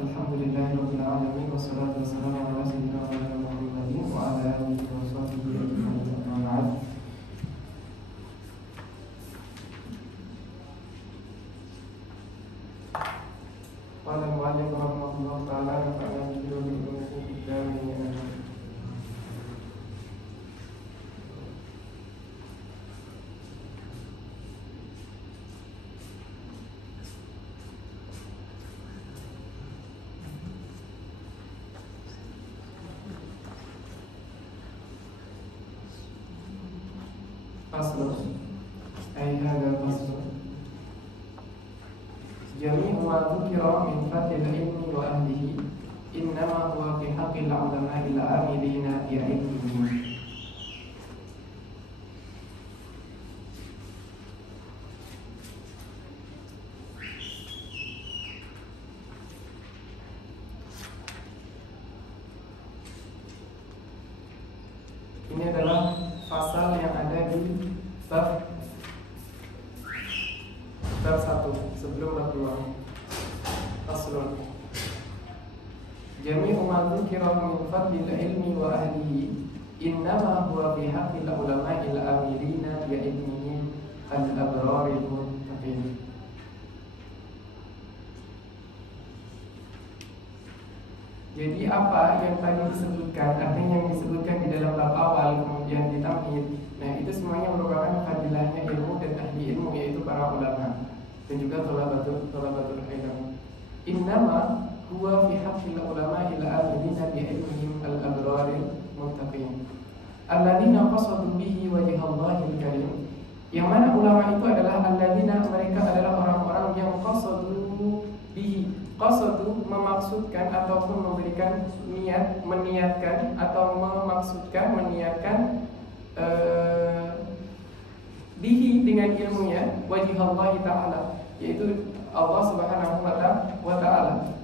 Alhamdulillahirabbil alamin wassalatu wassalamu ala sayyidina Muhammadin wa ala alihi wa sahbihi ajma'in. Amma ba'd. Qala al-mu'allif rahimahullah ta'ala nafa'ana bihi wa bi ulumihi fid dharain. Fasl ay hadha fasl jami'u ma dhukira min fadlil ilmi wa ahlihi innama huwa fi haqqil ulama'il amilina bi ilmihim. Ini adalah pasal yang ada di bab 1 sebelum bab 2. Faslun jami'u ma dzukira min fadlil ilmi wa ahlihi innama huwa fi haqqil ulama'il amilina bi ilmihim al-abraril muttaqin. Jadi apa yang tadi disebutkan, artinya yang disebutkan di dalam bab awal kemudian ditamhid, nah itu semuanya merupakan fadilahnya ilmu dan ahli ilmu, yaitu para ulama dan juga thalabatul ilm. Innama huwa fi haqqil ulama'il amilina bi ilmihim al-abraril muttaqin alladzina qasadu bihi wajhallahil karim. Yang mana ulama itu adalah alladzina, mereka adalah orang-orang yang qasadu bihi. Qasadu memaksudkan ataupun memberikan niat, meniatkan atau memaksudkan, meniatkan bihi dengan ilmunya wajhallahi ta'ala, yaitu Allah Subhanahu wa ta'ala,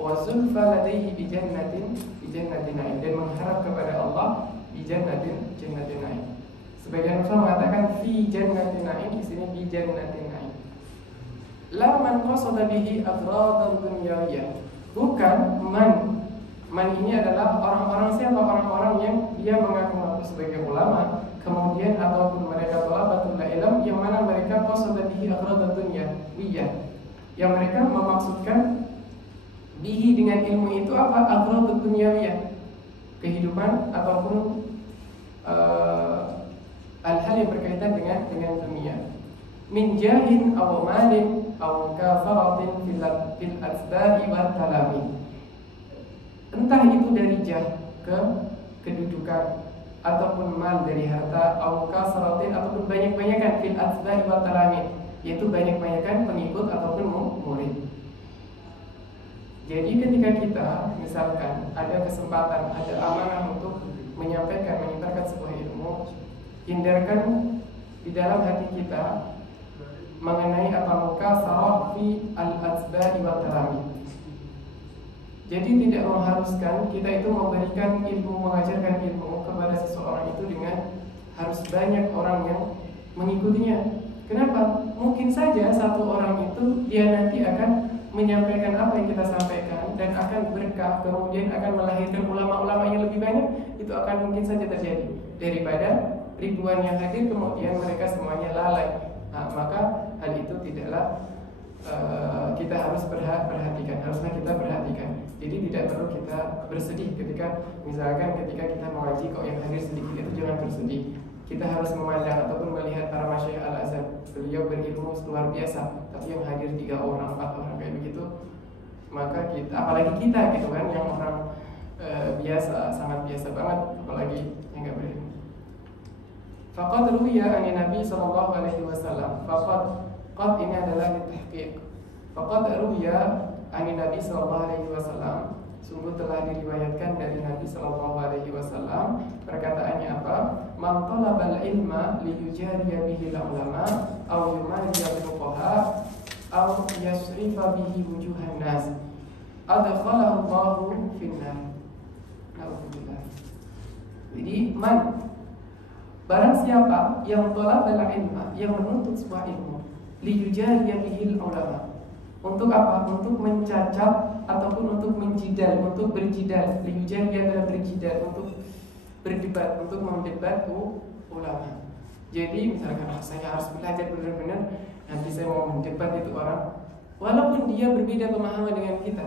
wa zulfa ladaihi bi jannatin na'im, dan mengharap kepada Allah bi jannatin na'im. Sebagian ulama mengatakan fi jannatin na'im, di sini bi jannatin na'im. La man qasada bihi aghradan dunyawiyah, bukan man ini adalah orang-orang siapa? Orang-orang yang dia mengaku-ngaku sebagai ulama, kemudian ataupun mereka thalabatul ilm yang mana mereka qasada bihi aghradan dunyawiyah, yang mereka memaksudkan bihi dengan ilmu itu apa? Aghradan dunyawiyah, kehidupan ataupun hal-hal yang berkaitan dengan dunia. Min jahin aw malin aw kafaratin fil asbahi wat talami, entah itu dari jah kedudukan ataupun mal dari harta, aw kasratin ataupun banyak-banyakan fil asbahi wat talami, yaitu banyak-banyakan pengikut ataupun murid. Jadi ketika kita misalkan ada kesempatan, ada amanah untuk menyebarkan sebuah ilmu, hindarkan di dalam hati kita mengenai apa mukasarah fi al-asba'i wa talami. Jadi tidak mengharuskan kita itu memberikan ilmu, mengajarkan ilmu kepada seseorang itu dengan harus banyak orang yang mengikutinya. Kenapa? Mungkin saja satu orang itu dia nanti akan menyampaikan apa yang kita sampaikan dan akan berkah, kemudian akan melahirkan ulama-ulama yang lebih banyak. Itu akan mungkin saja terjadi daripada ribuan yang hadir kemudian mereka semuanya lalai. Nah, maka hal itu tidaklah kita harus perhatikan, harusnya kita perhatikan. Jadi tidak perlu kita bersedih ketika misalkan ketika kita mengaji kok yang hadir sedikit, itu jangan bersedih. Kita harus memandang ataupun melihat para masyayikh al-azhar, beliau berilmu luar biasa, tapi yang hadir 3 orang, 4 orang kayak begitu, maka kita, apalagi kita gitu kan, yang orang biasa, sangat biasa banget, apalagi yang nggak berilmu. Faqad ruwiya an Nabi sallallahu alaihi wasallam. Qad ini adalah ditahqiq. Faqad ruwiya an Nabi sallallahu alaihi wasallam. Sungguh telah diriwayatkan dari Nabi sallallahu alaihi wasallam, perkataannya apa? Man talabal ilma liyujadiya bihi ulama aw yumadiya bil fuqaha aw yasrifa bihi wujuhan nas adkhalahu Allahu finnar. Alhamdulillah. Jadi barang siapa yang talabal ilma, yang menuntut sebuah ilmu, liyujadiya bihil ulama, Untuk apa? Untuk mencacat ataupun untuk menjidal, untuk berjidal. Liyujari adalah berjidal, untuk berdebat, untuk mendebat ulama. Jadi misalkan saya harus belajar benar-benar, nanti saya mau mendebat itu orang, walaupun dia berbeda pemahaman dengan kita,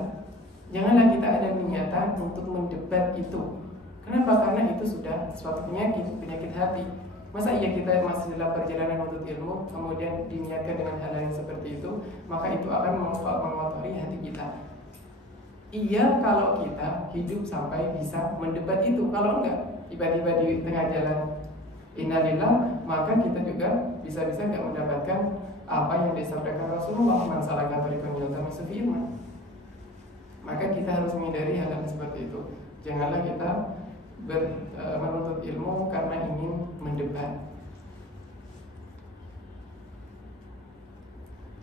janganlah kita ada niatan untuk mendebat itu. Kenapa? Karena itu sudah suatu penyakit hati. Masa iya kita masih dalam perjalanan untuk ilmu, kemudian diniatkan dengan hal yang seperti itu, maka itu akan mengotori hati kita. Iya kalau kita hidup sampai bisa mendebat itu. Kalau enggak, tiba-tiba di tengah jalan innalillah, maka kita juga bisa-bisa enggak mendapatkan apa yang disampaikan Rasulullah, man salaka tariqan yaltamisu fihi ilman. Maka kita harus menghindari hal-hal seperti itu. Janganlah kita menuntut ilmu karena ingin mendebat.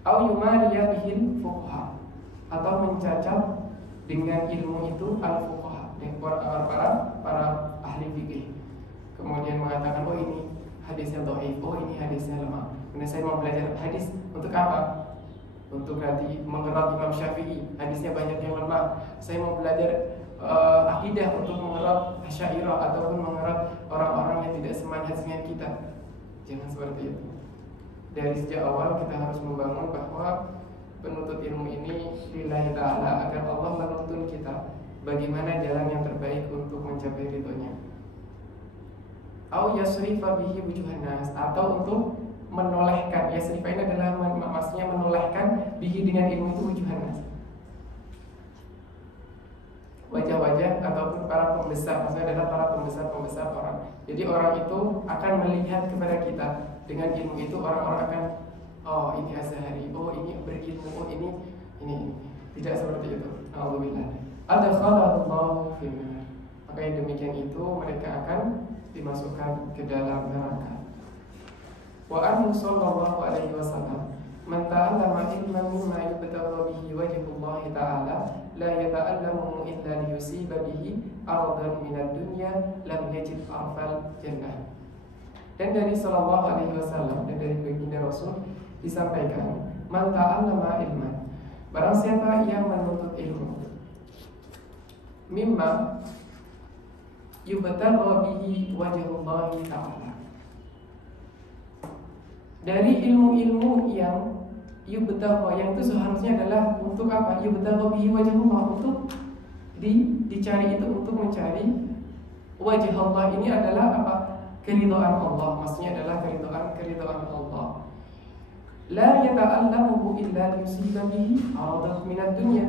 Au yumariya bihil fuqaha, atau mencacat dengan ilmu itu al-fuqaha, para ahli fikih. Kemudian mengatakan, oh ini hadisnya dhaif, oh ini hadisnya lemah. Karena saya mau belajar hadis untuk apa? Untuk nanti mengerap Imam Syafi'i, hadisnya banyak yang lemah. Saya mau belajar akidah untuk mengerap Asy'ariyah ataupun mengerap orang-orang yang tidak semanhaj dengan kita. Jangan seperti itu. Dari sejak awal kita harus membangun bahwa penuntut ilmu ini lillahi ta'ala, agar Allah menuntun kita bagaimana jalan yang terbaik untuk mencapai ridhonya. Au yasrifa bihi wujuhan nas, atau untuk menolehkan. Yasrifa ini adalah maksudnya menolehkan bihi dengan ilmu itu wujuhan nas, wajah-wajah ataupun para pembesar, maksudnya adalah para pembesar orang. Jadi orang itu akan melihat kepada kita dengan ilmu itu, orang-orang akan, oh ini Azhari, oh ini berilmu, oh ini. Tidak seperti itu. Alhamdulillah. Adkhalallahu finnar. Maka yang demikian itu mereka akan dimasukkan ke dalam neraka. Wa anhu sallallahu alaihi wasallam, man ta'allama ilman mimma yubtagha bihi wajhullah ta'ala la yata'allamu illa liyusiba bihi aradan minad dunya lam yajid arfal jannah. Dan dari sallallahu alaihi wasallam dan dari baginda Rasul disampaikan, man ta'allama ilman, barang siapa yang menuntut ilmu, mimma yubtagha bihi wajhullah ta'ala, dari ilmu-ilmu yang yubtagha, yang itu seharusnya adalah untuk apa? Yubtagha bihi wajhullah, untuk dicari itu untuk mencari wajah Allah. Ini adalah apa? Keridhaan Allah, maksudnya adalah keridhaan Allah. La yata'allamuhu illa liyusiba bihi aradan minad dunya.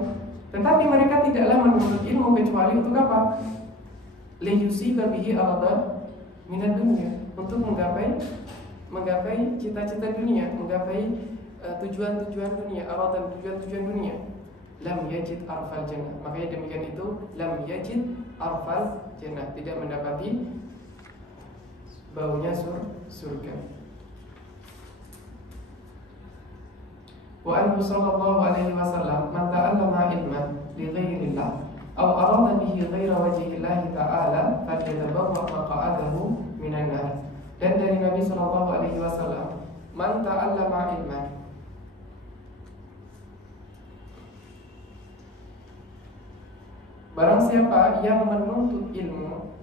Tetapi mereka tidaklah menuntut ilmu kecuali untuk apa? Liyusiba bihi aradan minad dunya, untuk menggapai cita-cita dunia, menggapai tujuan-tujuan dunia, aradan tujuan-tujuan dunia. Lam yajid arfal jannah. Makanya demikian itu, lam yajid arfal jannah, tidak mendapati baunya surga. Wa anhu sallallahu alaihi wasallam, man ta'allama ilman li ghairillah aw arada bihi ghaira wajhillahi ta'ala falyatabawwa maq'adahu minan nar. Dan dari Nabi sallallahu alaihi wasallam, man ta'allama ilman, barang siapa yang menuntut ilmu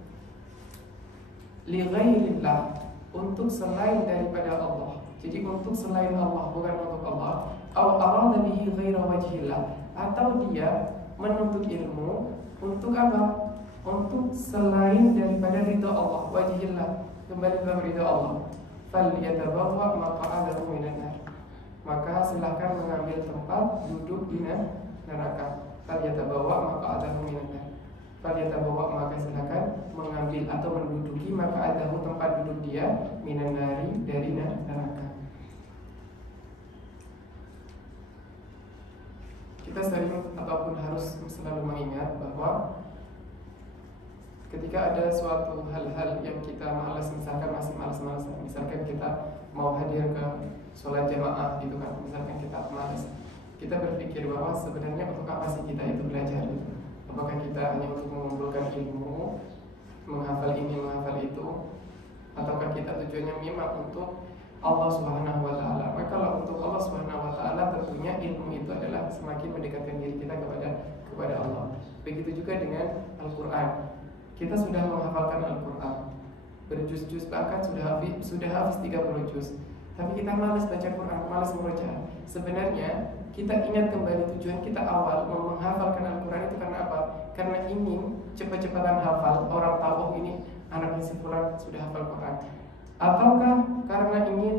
li ghairillah, untuk selain daripada Allah. Jadi untuk selain Allah, bukan untuk Allah. Aw arada bihi ghaira wajhillah, atau dia menuntut ilmu untuk apa? Untuk selain daripada ridha Allah, wajhillah, kembali kepada ridha Allah. Falyatabawwa maq'adahu minan nar, maka silakan mengambil tempat duduk di neraka. Falyatabawwa maq'adahu minan nar, falyatabawwa, maka silakan mengambil atau menduduki maq'adahu, tempat duduk dia, minan nari, dari neraka. Kita sering ataupun harus selalu mengingat bahwa ketika ada suatu hal-hal yang kita malas, misalkan masih malas-malasan, misalkan kita mau hadir ke sholat jamaah gitu kan, misalkan kita malas, kita berpikir bahwa sebenarnya untuk apa sih kita itu belajar gitu? Apakah kita hanya untuk mengumpulkan ilmu, menghafal ini, menghafal itu, ataukah kita tujuannya memang untuk Allah Subhanahu wa taala. Maka kalau untuk Allah Subhanahu wa taala tentunya ilmu itu adalah semakin mendekatkan diri kita kepada Allah. Begitu juga dengan Al-Qur'an. Kita sudah menghafalkan Al-Qur'an. Berjuz-juz bahkan sudah habis 30 juz. Tapi kita malas baca Quran, malas membaca. Sebenarnya kita ingat kembali tujuan kita awal menghafalkan Al-Quran itu karena apa? Karena ingin cepat-cepatan hafal. Orang tahu oh ini anaknya si fulan sudah hafal Quran. Ataukah karena ingin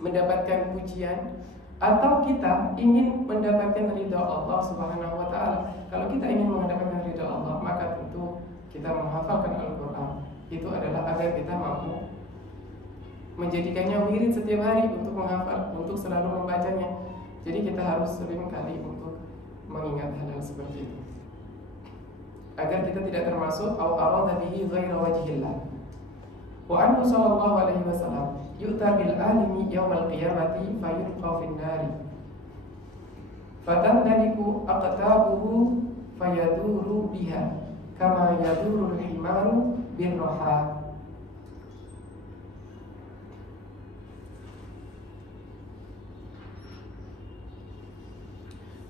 mendapatkan pujian? Atau kita ingin mendapatkan ridha Allah Subhanahu wa taala? Kalau kita ingin mendapatkan ridha Allah, maka tentu kita menghafalkan Al-Quran. Itu adalah agar kita mampu menjadikannya wirid setiap hari untuk menghafal, untuk selalu membacanya. Jadi kita harus sering kali untuk mengingat hal-hal seperti itu, agar kita tidak termasuk au arada bihi ghaira wajhillah. Wa anhu sallallahu alaihi wasallam yu'ta bil alimi yaumal qiyamati fayulqa fin nari fatandaliku aqtabuhu fayaduru biha kama yadurul himaru bin roha.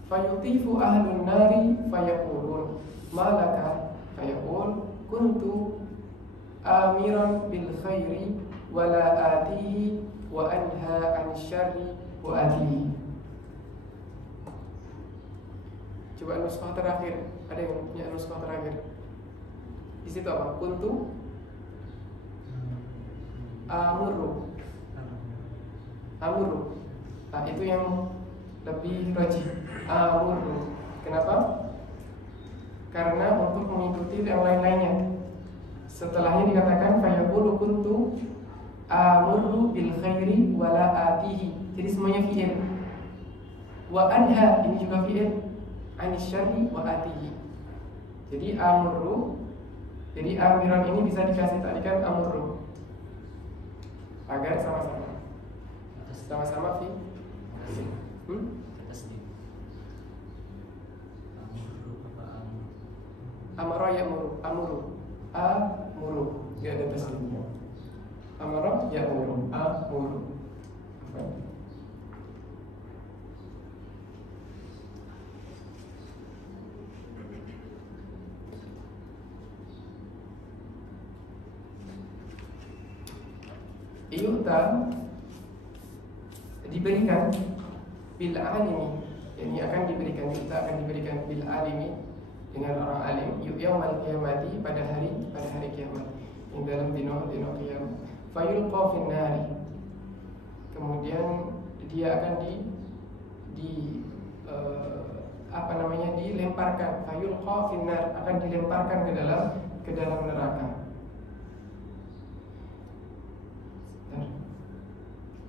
Fayutifu ahlun nari fayaqulun malaka fayaqul kuntu amiran bil khairi wala atihi wa anha an syarri wa atihi. Coba nuskah terakhir, ada yang punya nuskah terakhir? Di situ apa? Kuntu amuru. Nah, itu yang lebih rajih. Amuru. Kenapa? Karena untuk mengikuti yang lain-lainnya. Setelahnya dikatakan fayaqulu kuntu amuru bil khairi wala atihi. Jadi semuanya fi'il. Wa anha ini juga fi'il. Anis syarri wa atihi. Jadi amuru. Jadi amiran ini bisa dikasih tadikan amuru agar sama-sama fi. Amara ya'muru, amuru. Enggak ada tasdidnya. Amara ya'muru, amuru. Yu'ta diberikan bil alimi, ini akan diberikan, kita akan diberikan bil alimi dengan orang alim yaumal qiyamati pada hari kiamat, yang dalam dino kiamat. Fayulqa fin nari, kemudian dia akan dilemparkan. Fayulqa fin nar, akan dilemparkan ke dalam neraka.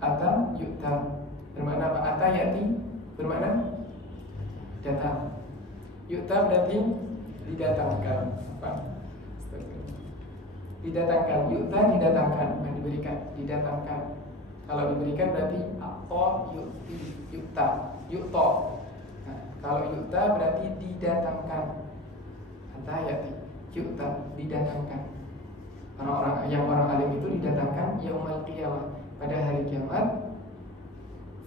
Ata yu'ta bermakna apa? Ata yati bermakna datang. Yu'ta berarti didatangkan. Apa? Didatangkan. Yu'ta didatangkan, bukan diberikan, didatangkan. Kalau diberikan berarti atau yu'ti, yu'ta, yu'to. Nah, kalau yu'ta berarti didatangkan. Ata yati, yu'ta didatangkan. Orang alim itu didatangkan yaumal qiyamah, pada hari kiamat.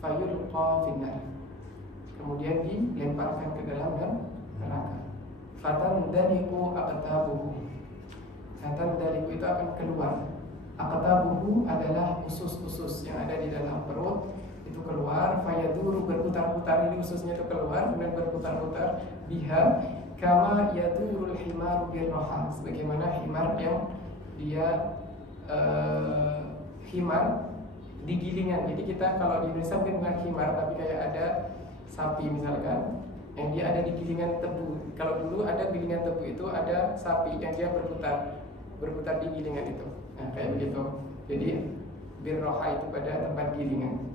Fayulqa finnar, kemudian dilemparkan ke dalam neraka. Fatandaliku aqtabuhu, fatandaliku itu akan keluar. Aqtabuhu adalah usus-usus yang ada di dalam perut, itu keluar. Fayaduru, berputar-putar, ini ususnya itu keluar dan berputar-putar. Biha kama yadurul himaru birroha, sebagaimana himar yang dia himar digilingan. Jadi kita kalau di Indonesia mungkin bukan himar, tapi kayak ada sapi misalkan yang dia ada di gilingan tebu. Kalau dulu ada gilingan tebu itu ada sapi yang dia berputar di gilingan itu. Nah kayak begitu. Jadi birroha itu pada tempat gilingan,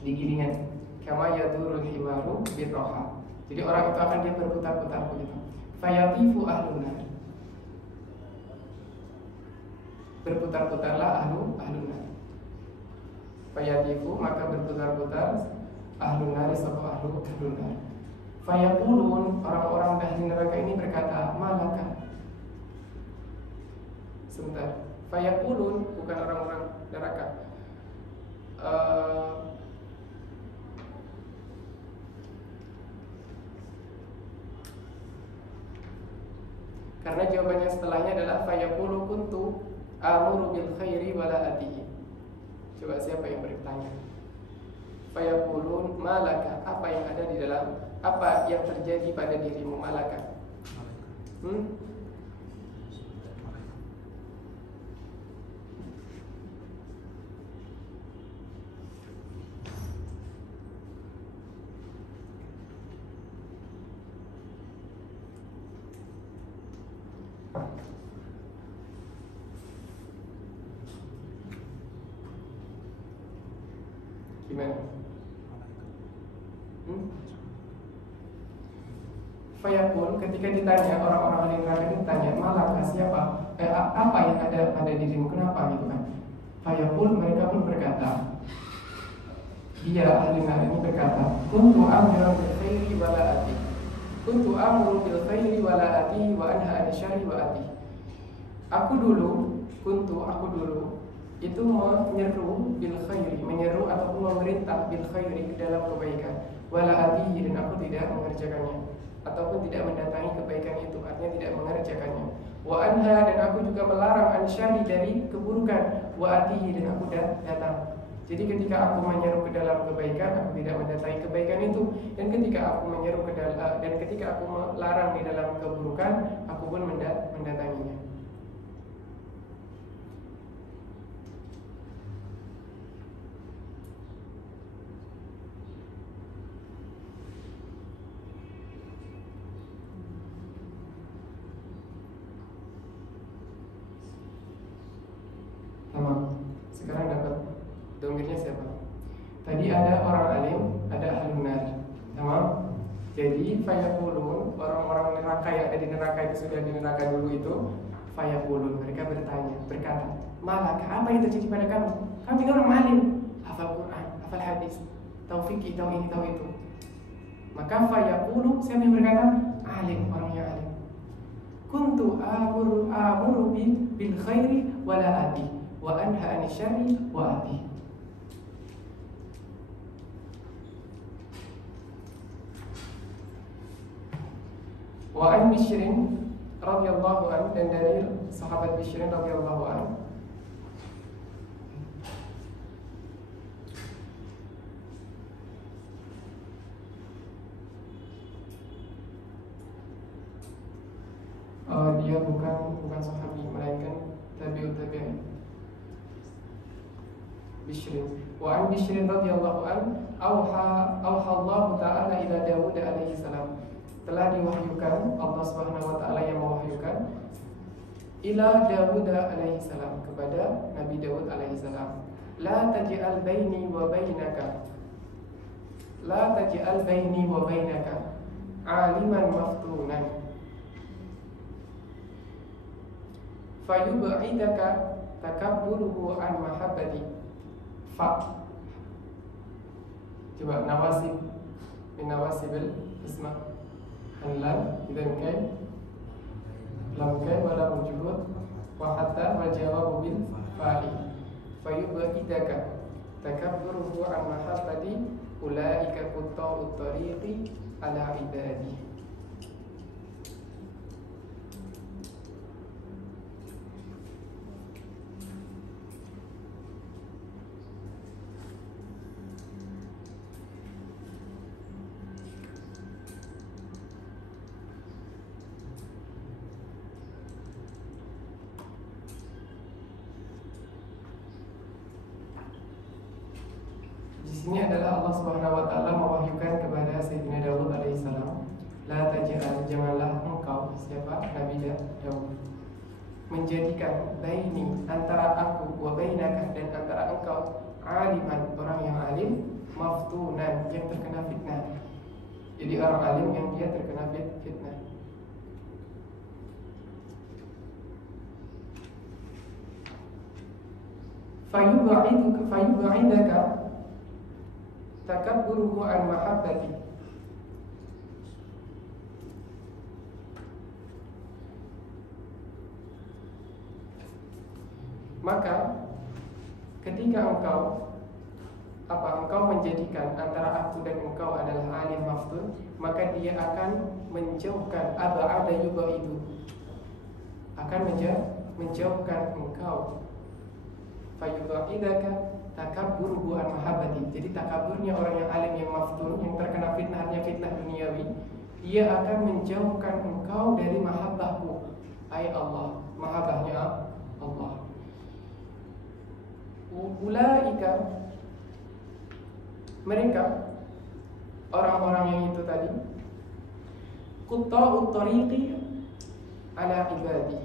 di gilingan. Kama yadurul himaru birroha. Jadi orang itu akan dia berputar-putar begitu. Fayatifu ahlun nar, berputar-putarlah ahlun nar. Fayatifu, maka berputar-putar ahlun nar, sapa ahlun nar. Fayaqulun, orang-orang ahli neraka ini berkata, malaka. Sebentar. Fayaqulun, bukan orang-orang neraka. Karena jawabannya setelahnya adalah fayaqulu kuntu amuru bil khairi wala atihi. Coba siapa yang bertanya? Fayaqulun malaka, apa yang ada di dalam, apa yang terjadi pada dirimu malaka? Gimana? Fayaqul, ketika ditanya orang-orang ahli neraka ditanya, malaka siapa? Apa yang ada pada dirimu? Kenapa gitu kan? Fayaqul, mereka pun berkata, dia ahli neraka ini berkata, kuntu amuru bil khairi wala ati. Kuntu amuru bil khairi wala ati wa anha an syarri wa ati. Aku dulu itu menyeru bil khairi, menyeru ataupun memerintah bil khairi ke dalam kebaikan, wala atihi, dan aku tidak mengerjakannya ataupun tidak mendatangi kebaikan itu, artinya tidak mengerjakannya. Wa anha, dan aku juga melarang an syarri, dari keburukan, wa atihi, dan aku datang. Jadi ketika aku menyeru ke dalam kebaikan, aku tidak mendatangi kebaikan itu, dan ketika aku menyeru ke dalam dan ketika aku melarang di dalam keburukan, aku pun mendatanginya. Sekarang dapat domirnya siapa? Tadi ada orang alim, ada ahlun nar. Tamam? Jadi fayaqulun, orang-orang neraka yang ada di neraka itu, sudah di neraka dulu itu, fayaqulun, mereka berkata, malaka, apa yang terjadi pada kamu? Kamu ini orang alim, hafal Quran, hafal hadis, tahu fikih, tahu ini, tahu itu. Maka fayaqulu, siapa yang berkata? Alim, orang yang alim. Kuntu amuru bil khairi wala ati, wa anha an syarri wa ati. Wa an Bishrin radhiyallahu an, dan dari sahabat Bishrin radhiyallahu an, dia bukan sahabi, melainkan tabi'ut tabi'in. Bishrin. Wa an Bishrin radhiyallahu an, auha Allah taala ila Daud alaihi salam. Telah diwahyukan, Allah Subhanahu wa taala yang mewahyukan, ila Daud alaihi salam, kepada Nabi Daud alaihi salam. La taj'al baini wa bainaka aliman maftunan fayub'idaka takabburuhu an mahabbati. Coba nawasib min nawasibil isma lam, idzan kain lam kain wala wujud wa hatta wal jawabu bil fa'i fayub'idaka takabburuhu an mahabbati ulaika qutta'ut tariqi ala ibadi. Ini adalah Allah Subhanahu wa taala mewahyukan kepada Sayyidina Daud alaihissalam, la taj'al, janganlah engkau, siapa? Nabi Daud, menjadikan baini, antara aku, wa bainaka, dan antara engkau, aliman, orang yang alim, maftunan, yang terkena fitnah. Jadi orang alim yang dia terkena fitnah. Fayub'idaka takabburuhu an mahabbati. Maka ketika engkau menjadikan antara aku dan engkau adalah alim maftun, maka dia akan menjauhkan ab'ada yubaidu, akan menjauhkan engkau, fayubaidaka takabburuhu an mahabbati. Jadi takaburnya orang yang alim yang maftun, yang terkena fitnahnya fitnah duniawi, dia akan menjauhkan engkau dari mahabbahku, ay Allah, mahabbahnya Allah. Ulaika, mereka orang-orang yang itu tadi, qutta'ut tariqi ala ibadi,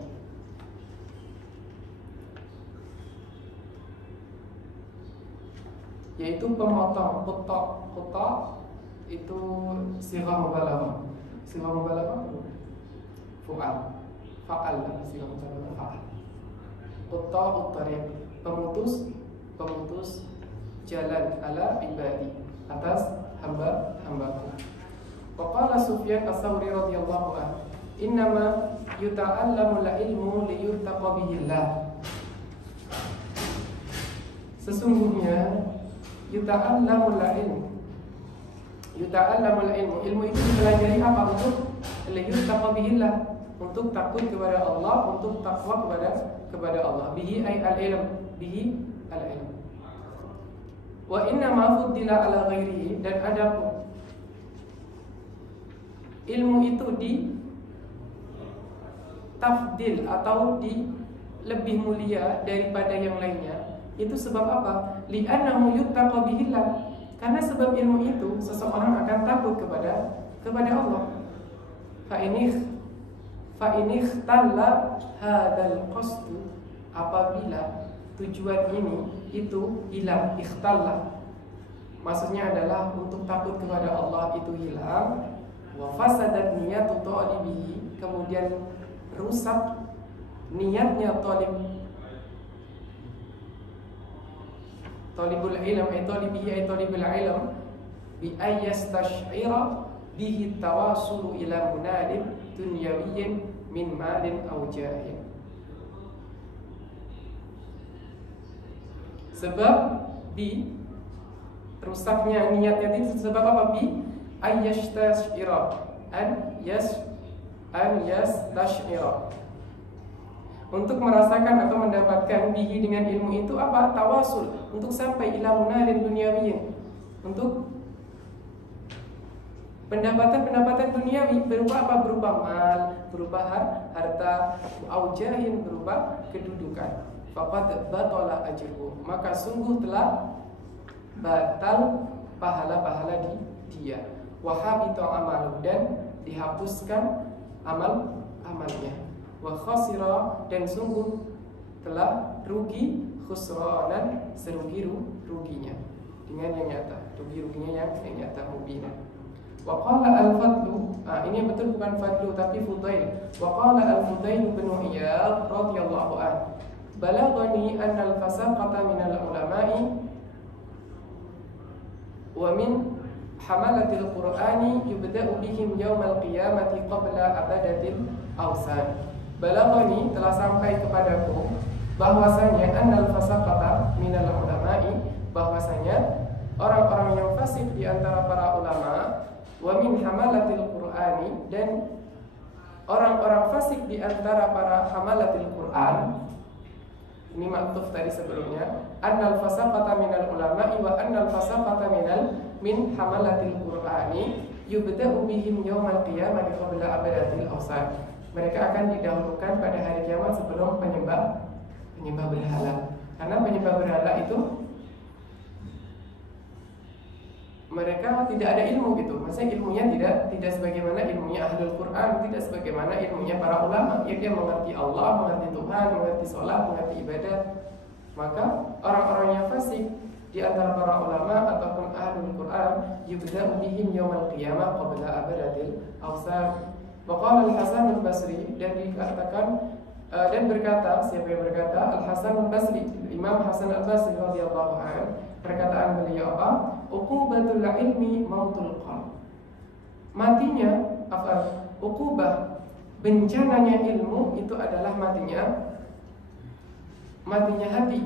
yaitu pemotong. Qutta itu sighah mubalaghah. Sighah mubalaghah fa'al sighah mubalaghah fa'al. Qutta'ut tariq, pemutus jalan ala ibadi, atas hamba-hambaku. Wa qala Sufyan Ats-Tsauri radhiyallahu anhu, innama yuta'allamu al-ilmu liyurtaqa bihillah. Sesungguhnya yuta'allamul ilmu, ilmu itu dipelajari apa? Untuk liyurtaqa bihillah, untuk takut kepada Allah, untuk takwa kepada Allah. Bihi ay al-ilm, bihi al-ilm. Wa inna ma fuddila ala ghairihi, dan adapun ilmu itu di tafdil atau di lebih mulia daripada yang lainnya. Itu sebab apa? Li'annahu yuttaqa bihillah, karena sebab ilmu itu seseorang akan takut kepada Allah. Fa inih talla hadzal qasdu, apabila tujuan ini itu hilang, ikhtalla, maksudnya adalah untuk takut kepada Allah itu hilang, wa fasadat niyatu talibihi, kemudian rusak niatnya talibul ilm ay talibihi ay talibul ilm, bi ayyastash'ira bihi tawasulu ila munadin dunyawiyyin min malin aw jahin. Sebab bi rusaknya niatnya itu sebab apa? Bi ayyastash'ira, an yastash'ira, untuk merasakan atau mendapatkan bihi dengan ilmu itu apa? Tawasul, untuk sampai ila munadin dunyawiyyin, untuk pendapatan duniawi berupa apa? Berupa mal, berupa harta, au jahin, berupa kedudukan. Faqad batala ajruhu, maka sungguh telah batal pahala-pahala dia. Wa habita amalu, dan dihapuskan amalnya. Wa khasira, dan sungguh telah rugi, khusranan, serugi-ruginya dengan yang nyata, rugi-ruginya yang nyata, mubina. Wa qala al-Fadlu, ini yang betul bukan Fadlu tapi Fudail. Wa qala al-Fudail bin Iyad radhiyallahu anhu, balaghani anna al-fasaqata min al-ulama'i wa min hamalatil qur'ani yubda'u bihim yawmal qiyamati qabla abadatil awsan. Balaghani, telah sampai kepadaku, bahwasanya annal fasaqata min al-ulama'i, bahwasanya orang-orang yang fasik di antara para ulama, wa min hamalatil qur'ani, dan orang-orang fasik di antara para hamalatil Qur'an. Ini maktuf tadi sebelumnya, annal fasaqata minal ulama'i wa annal fasaqata min hamalatil Qur'ani yubda'u bihim yawmal qiyamati qabla abadatil awsan. Mereka akan didahulukan pada hari kiamat sebelum penyembah berhala. Karena penyembah berhala itu mereka tidak ada ilmu gitu. Maksudnya ilmunya tidak sebagaimana ilmunya ahlul Quran, tidak sebagaimana ilmunya para ulama, yang dia mengerti Allah, mengerti Tuhan, mengerti sholat, mengerti ibadah. Maka orang-orang yang fasik di antara para ulama ataupun ahlul Quran yubda'u bihim yawmal qiyamah qabla abadatil awsan. Waqala al-Hasan al-Basri, dan dikatakan dan berkata, siapa yang berkata? Al-Hasan al-Basri, Imam Hasan al-Basri radhiyallahu anhu, perkataan beliau apa? Uqubatul ilmi mautul qalb. Matinya uqubah, bencananya ilmu itu adalah matinya matinya hati.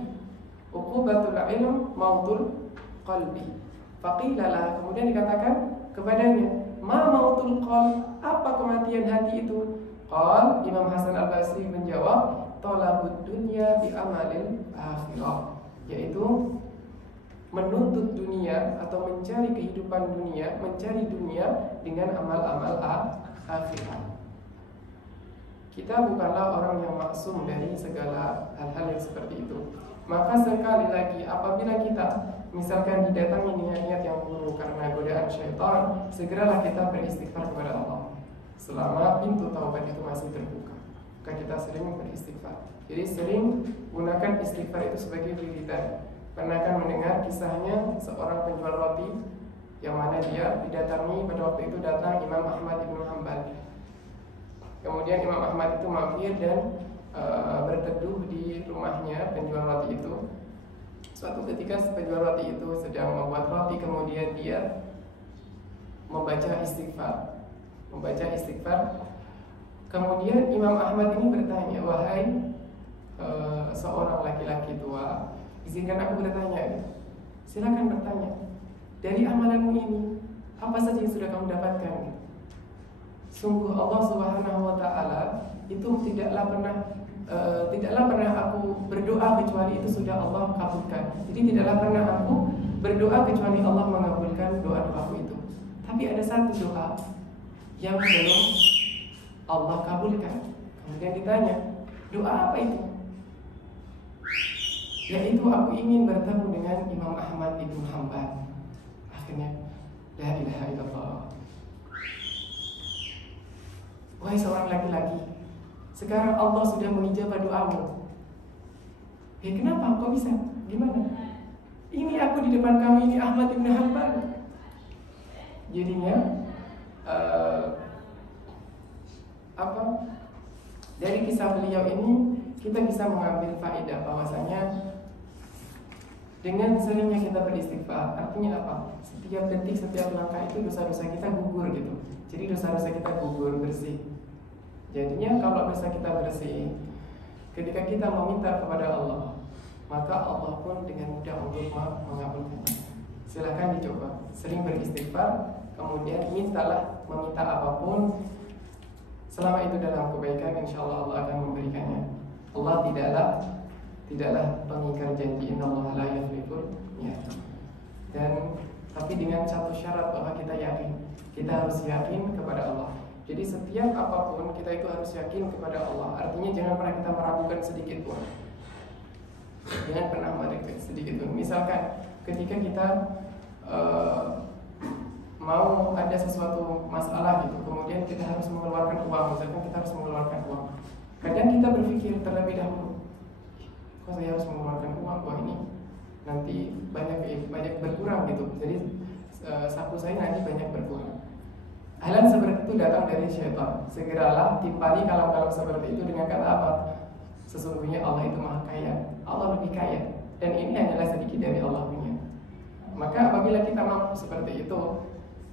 Uqubatul ilm mautul qalbi. Faqilalah, kemudian dikatakan kepadanya, ma mautul qalb, apa kematian hati itu? Qal, Imam Hasan Al-Basri menjawab, talabud dunya bi amalil akhirah, yaitu menuntut dunia atau mencari kehidupan dunia, mencari dunia dengan amal-amal akhirat. Kita bukanlah orang yang maksum dari segala hal-hal yang seperti itu. Maka sekali lagi apabila kita misalkan didatangi niat-niat yang buruk karena godaan syaitan, segeralah kita beristighfar kepada Allah selama pintu taubat itu masih terbuka. Maka kita sering beristighfar. Jadi sering gunakan istighfar itu sebagai wiridan. Pernah kan mendengar kisahnya seorang penjual roti yang mana dia didatangi, pada waktu itu datang Imam Ahmad bin Hanbal. Kemudian Imam Ahmad itu mampir dan berteduh di rumahnya penjual roti itu. Suatu ketika penjual roti itu sedang membuat roti, kemudian dia membaca istighfar. Kemudian Imam Ahmad ini bertanya, wahai seorang laki-laki tua, izinkan aku bertanya. Silakan bertanya. Dari amalanmu ini, apa saja yang sudah kamu dapatkan? Sungguh Allah Subhanahu wa Ta'ala itu tidaklah pernah aku berdoa kecuali itu sudah Allah kabulkan. Jadi tidaklah pernah aku berdoa kecuali Allah mengabulkan doa-doaku itu. Tapi ada satu doa yang belum Allah kabulkan. Kemudian ditanya, doa apa itu? Yaitu aku ingin bertemu dengan Imam Ahmad bin Hanbal. Akhirnya, la ilaha illallah. Wahai seorang laki-laki, sekarang Allah sudah mengijabah doamu. Kenapa? Kok bisa? Gimana? Ini aku di depan kamu, ini Ahmad bin Hanbal. Jadinya dari kisah beliau ini kita bisa mengambil faedah bahwasanya dengan seringnya kita beristighfar, artinya apa? Setiap detik, setiap langkah itu dosa-dosa kita gugur gitu. Jadi dosa-dosa kita gugur, bersih. Jadinya kalau dosa kita bersih, ketika kita meminta kepada Allah, maka Allah pun dengan mudah untuk mengabulkan. Silakan dicoba. Sering beristighfar, kemudian meminta apapun. Selama itu dalam kebaikan, insya Allah Allah akan memberikannya. Allah tidaklah pengingkar janji. Innallaha la yukhliful mi'ad. Dan tapi dengan satu syarat, bahwa kita harus yakin kepada Allah. Jadi setiap apapun kita itu harus yakin kepada Allah. Artinya jangan pernah kita meragukan sedikit pun. Jangan pernah meragukan sedikit pun. Misalkan ketika kita mau ada sesuatu masalah gitu, kemudian kita harus mengeluarkan uang. Misalkan kita harus mengeluarkan uang. Kadang kita berpikir terlebih dahulu, kok saya harus mengeluarkan uang? Wah, ini nanti banyak berkurang gitu. Jadi saku saya nanti banyak berkurang. Hal seperti itu datang dari syaitan. Segeralah timpali kalam-kalam seperti itu dengan kata apa? Sesungguhnya Allah itu maha kaya. Allah lebih kaya. Dan ini hanyalah sedikit dari Allah punya. Maka apabila kita mampu seperti itu,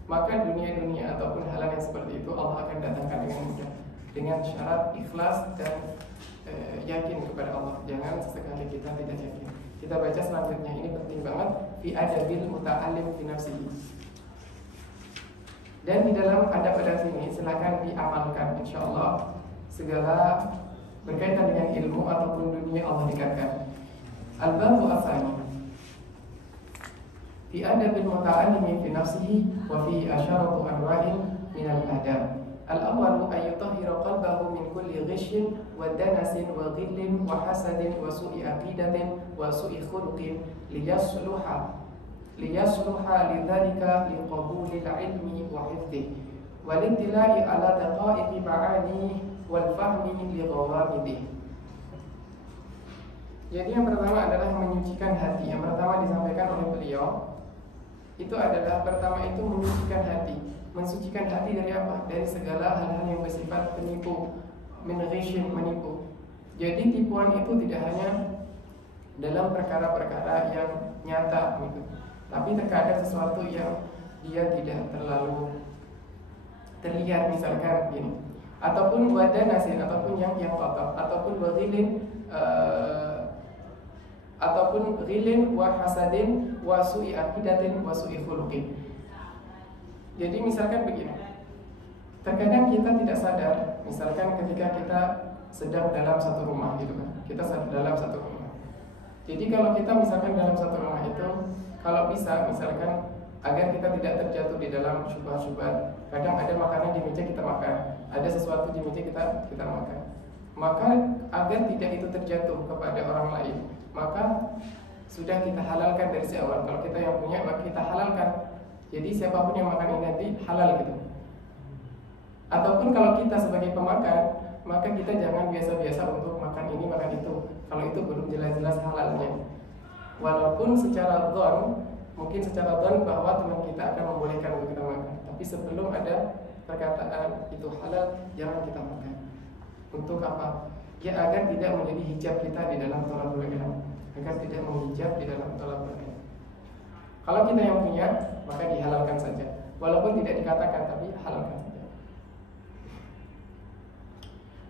maka dunia-dunia ataupun hal yang seperti itu Allah akan datangkan dengan mudah, dengan syarat ikhlas dan yakin kepada Allah. Jangan sesekali kita tidak yakin. Kita baca selanjutnya, ini penting banget. Fi adabil muta'allim fi nafsihi. Dan di dalam adab-adab ini silakan diamalkan, insyaallah segala berkaitan dengan ilmu ataupun dunia Allah dekatkan. Al-babu asani fi adabil muta'allimi fi nafsihi wa fi asyaratu anwa'in min al-adab. Al-awwalu an yutahhira qalbahu min kulli ghishin wa danasin wa ghillin wa hasadin wa su'i aqidatin wa su'i khuluqin liyasluha lidzalika liqabulil ilmi wa hifdhihi wal intila'i ala daqa'iqi ma'ani wal fahmi li ghawamidih. Jadi yang pertama adalah menyucikan hati. Yang pertama disampaikan oleh beliau itu adalah pertama itu menyucikan hati. Mensucikan hati dari apa? Dari segala hal-hal yang bersifat penipu, menipu. Jadi tipuan itu tidak hanya dalam perkara-perkara yang nyata gitu. Tapi terkadang sesuatu yang dia tidak terlalu terlihat, misalkan gini, ataupun wadanasin, ataupun yang kotor, ataupun wadilin ataupun ghilin wa hasadin wa su'i aqidatin wa su'i khuluqin. Jadi misalkan begini, terkadang kita tidak sadar, misalkan ketika kita sedang dalam satu rumah gitu kan, kita dalam satu rumah. Jadi kalau kita misalkan dalam satu rumah itu, kalau bisa misalkan agar kita tidak terjatuh di dalam syubhat-syubhat, kadang ada makanan di meja kita makan, ada sesuatu di meja kita makan. Maka agar tidak itu terjatuh kepada orang lain, maka sudah kita halalkan dari awal. Kalau kita yang punya, maka kita halalkan. Jadi siapapun yang makan ini nanti halal gitu. Ataupun kalau kita sebagai pemakan, maka kita jangan biasa-biasa untuk makan ini makan itu, kalau itu belum jelas-jelas halalnya. Walaupun secara dhon, mungkin secara dhon bahwa teman kita akan membolehkan untuk kita makan, tapi sebelum ada perkataan itu halal, jangan kita makan. Untuk apa? Ya agar tidak menjadi hijab kita di dalam thalabul ilm, agar tidak menghijab di dalam thalabul ilm. Kalau kita yang punya, maka dihalalkan saja. Walaupun tidak dikatakan, tapi halalkan saja.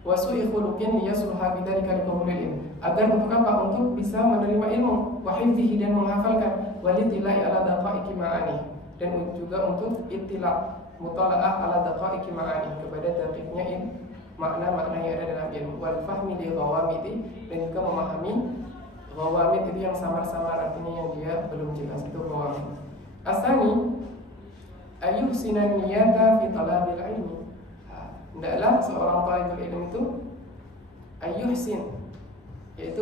Wasu'i khuluqin liyasluha bidzalika liqabulil ilm. Agar untuk apa? Untuk bisa menerima ilmu, wa hifdhihi dan menghafalkan, walitilai ala daqaiqi ma'ani, dan juga untuk ittila, mutalaah ala daqaiqi ma'ani, kepada daqiqnya makna-makna yang ada dalam ilmu, wal fahmi li ghawamidi, dan juga memahami ghawamid itu yang samar-samar, artinya yang dia belum jelas, itu ghawamid. Asani ayuhsinan niyata fi talabil ilmi. Hendaklah seorang talibul ilm itu ayuhsin, yaitu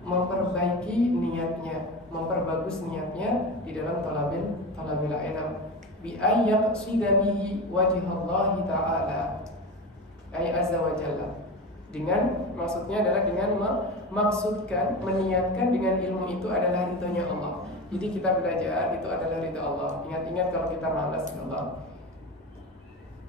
memperbaiki niatnya, memperbagus niatnya di dalam talabil ilm, bi ayyaqsida bihi wajhallahi ta'ala, ay azza wa jalla. Dengan maksudnya adalah dengan memaksudkan, meniatkan dengan ilmu itu adalah ridhonya Allah. Jadi kita belajar itu adalah ridho Allah. Ingat-ingat kalau kita malas Allah,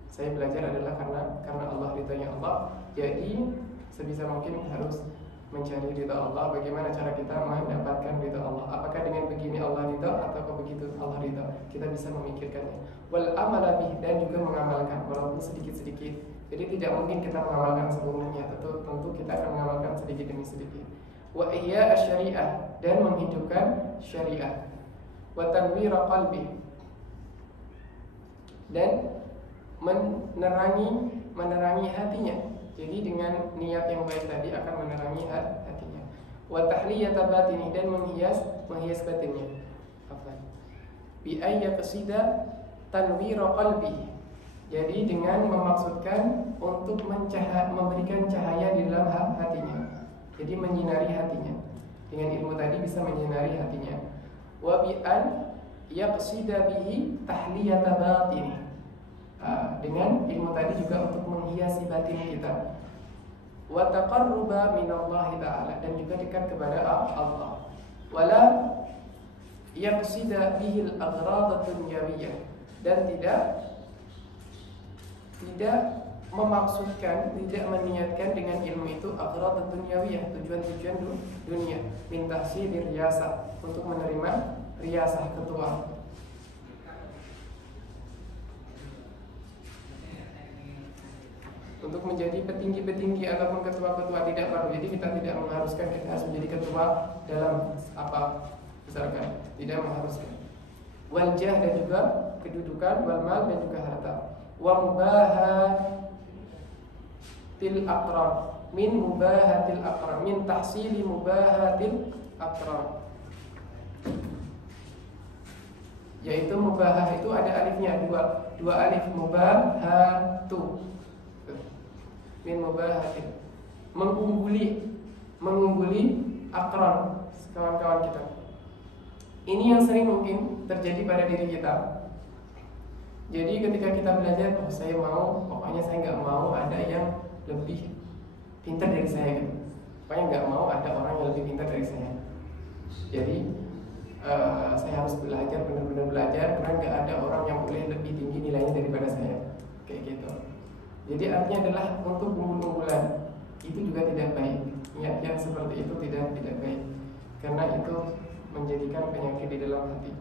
saya belajar adalah karena Allah, ridhonya Allah. Jadi sebisa mungkin harus mencari ridho Allah. Bagaimana cara kita mendapatkan ridho Allah? Apakah dengan begini Allah ridho atau begitu Allah ridho? Kita bisa memikirkannya. Wal amala bih, dan juga mengamalkan walaupun sedikit-sedikit. Jadi tidak mungkin kita mengamalkan seluruhnya, tentu kita akan mengamalkan sedikit demi sedikit. Wa ihya asy-syari'ah, dan menghidupkan syariat. Wa tanwir qalbi, dan menerangi hatinya. Jadi dengan niat yang baik tadi akan menerangi hatinya. Wa tahliyata batini, dan menghias batinnya. Bi ayyaqsida tanwir qalbi, jadi dengan memaksudkan untuk memberikan cahaya di dalam hatinya. Jadi menyinari hatinya. Dengan ilmu tadi bisa menyinari hatinya. Wa bi an yaqsida bihi tahliyata batini, dengan ilmu tadi juga untuk menghiasi batin kita. Wa taqarruba minallahi ta'ala, dan juga dekat kepada Allah. Wala yaqsida bihi al-aghrad ad-dunyawiyah, dan tidak memaksudkan, tidak meniatkan dengan ilmu itu aghrad ad-dunyawiyah, tujuan-tujuan dunia, min tahsilir riyasah, untuk menerima riyasah ketua, untuk menjadi petinggi-petinggi ataupun ketua-ketua, tidak perlu. Jadi kita tidak mengharuskan kita harus menjadi ketua dalam apa, misalkan, tidak mengharuskan. Wal jah, dan juga kedudukan, wal mal, dan juga harta. Wa mubahatil aqrar, min mubahatil aqrar, min tahsili mubahatil aqrar, yaitu mubahah itu ada alifnya, dua alif, mubahatu, min mubahatin, mengungguli akran, kawan-kawan kita. Ini yang sering mungkin terjadi pada diri kita. Jadi ketika kita belajar, pokoknya saya nggak mau ada yang lebih pintar dari saya gitu. Pokoknya nggak mau ada orang yang lebih pintar dari saya. Jadi saya harus belajar, benar-benar belajar, karena nggak ada orang yang boleh lebih tinggi nilainya daripada saya, kayak gitu. Jadi artinya adalah untuk unggul-unggulan, itu juga tidak baik. Niat yang seperti itu tidak baik, karena itu menjadikan penyakit di dalam hati.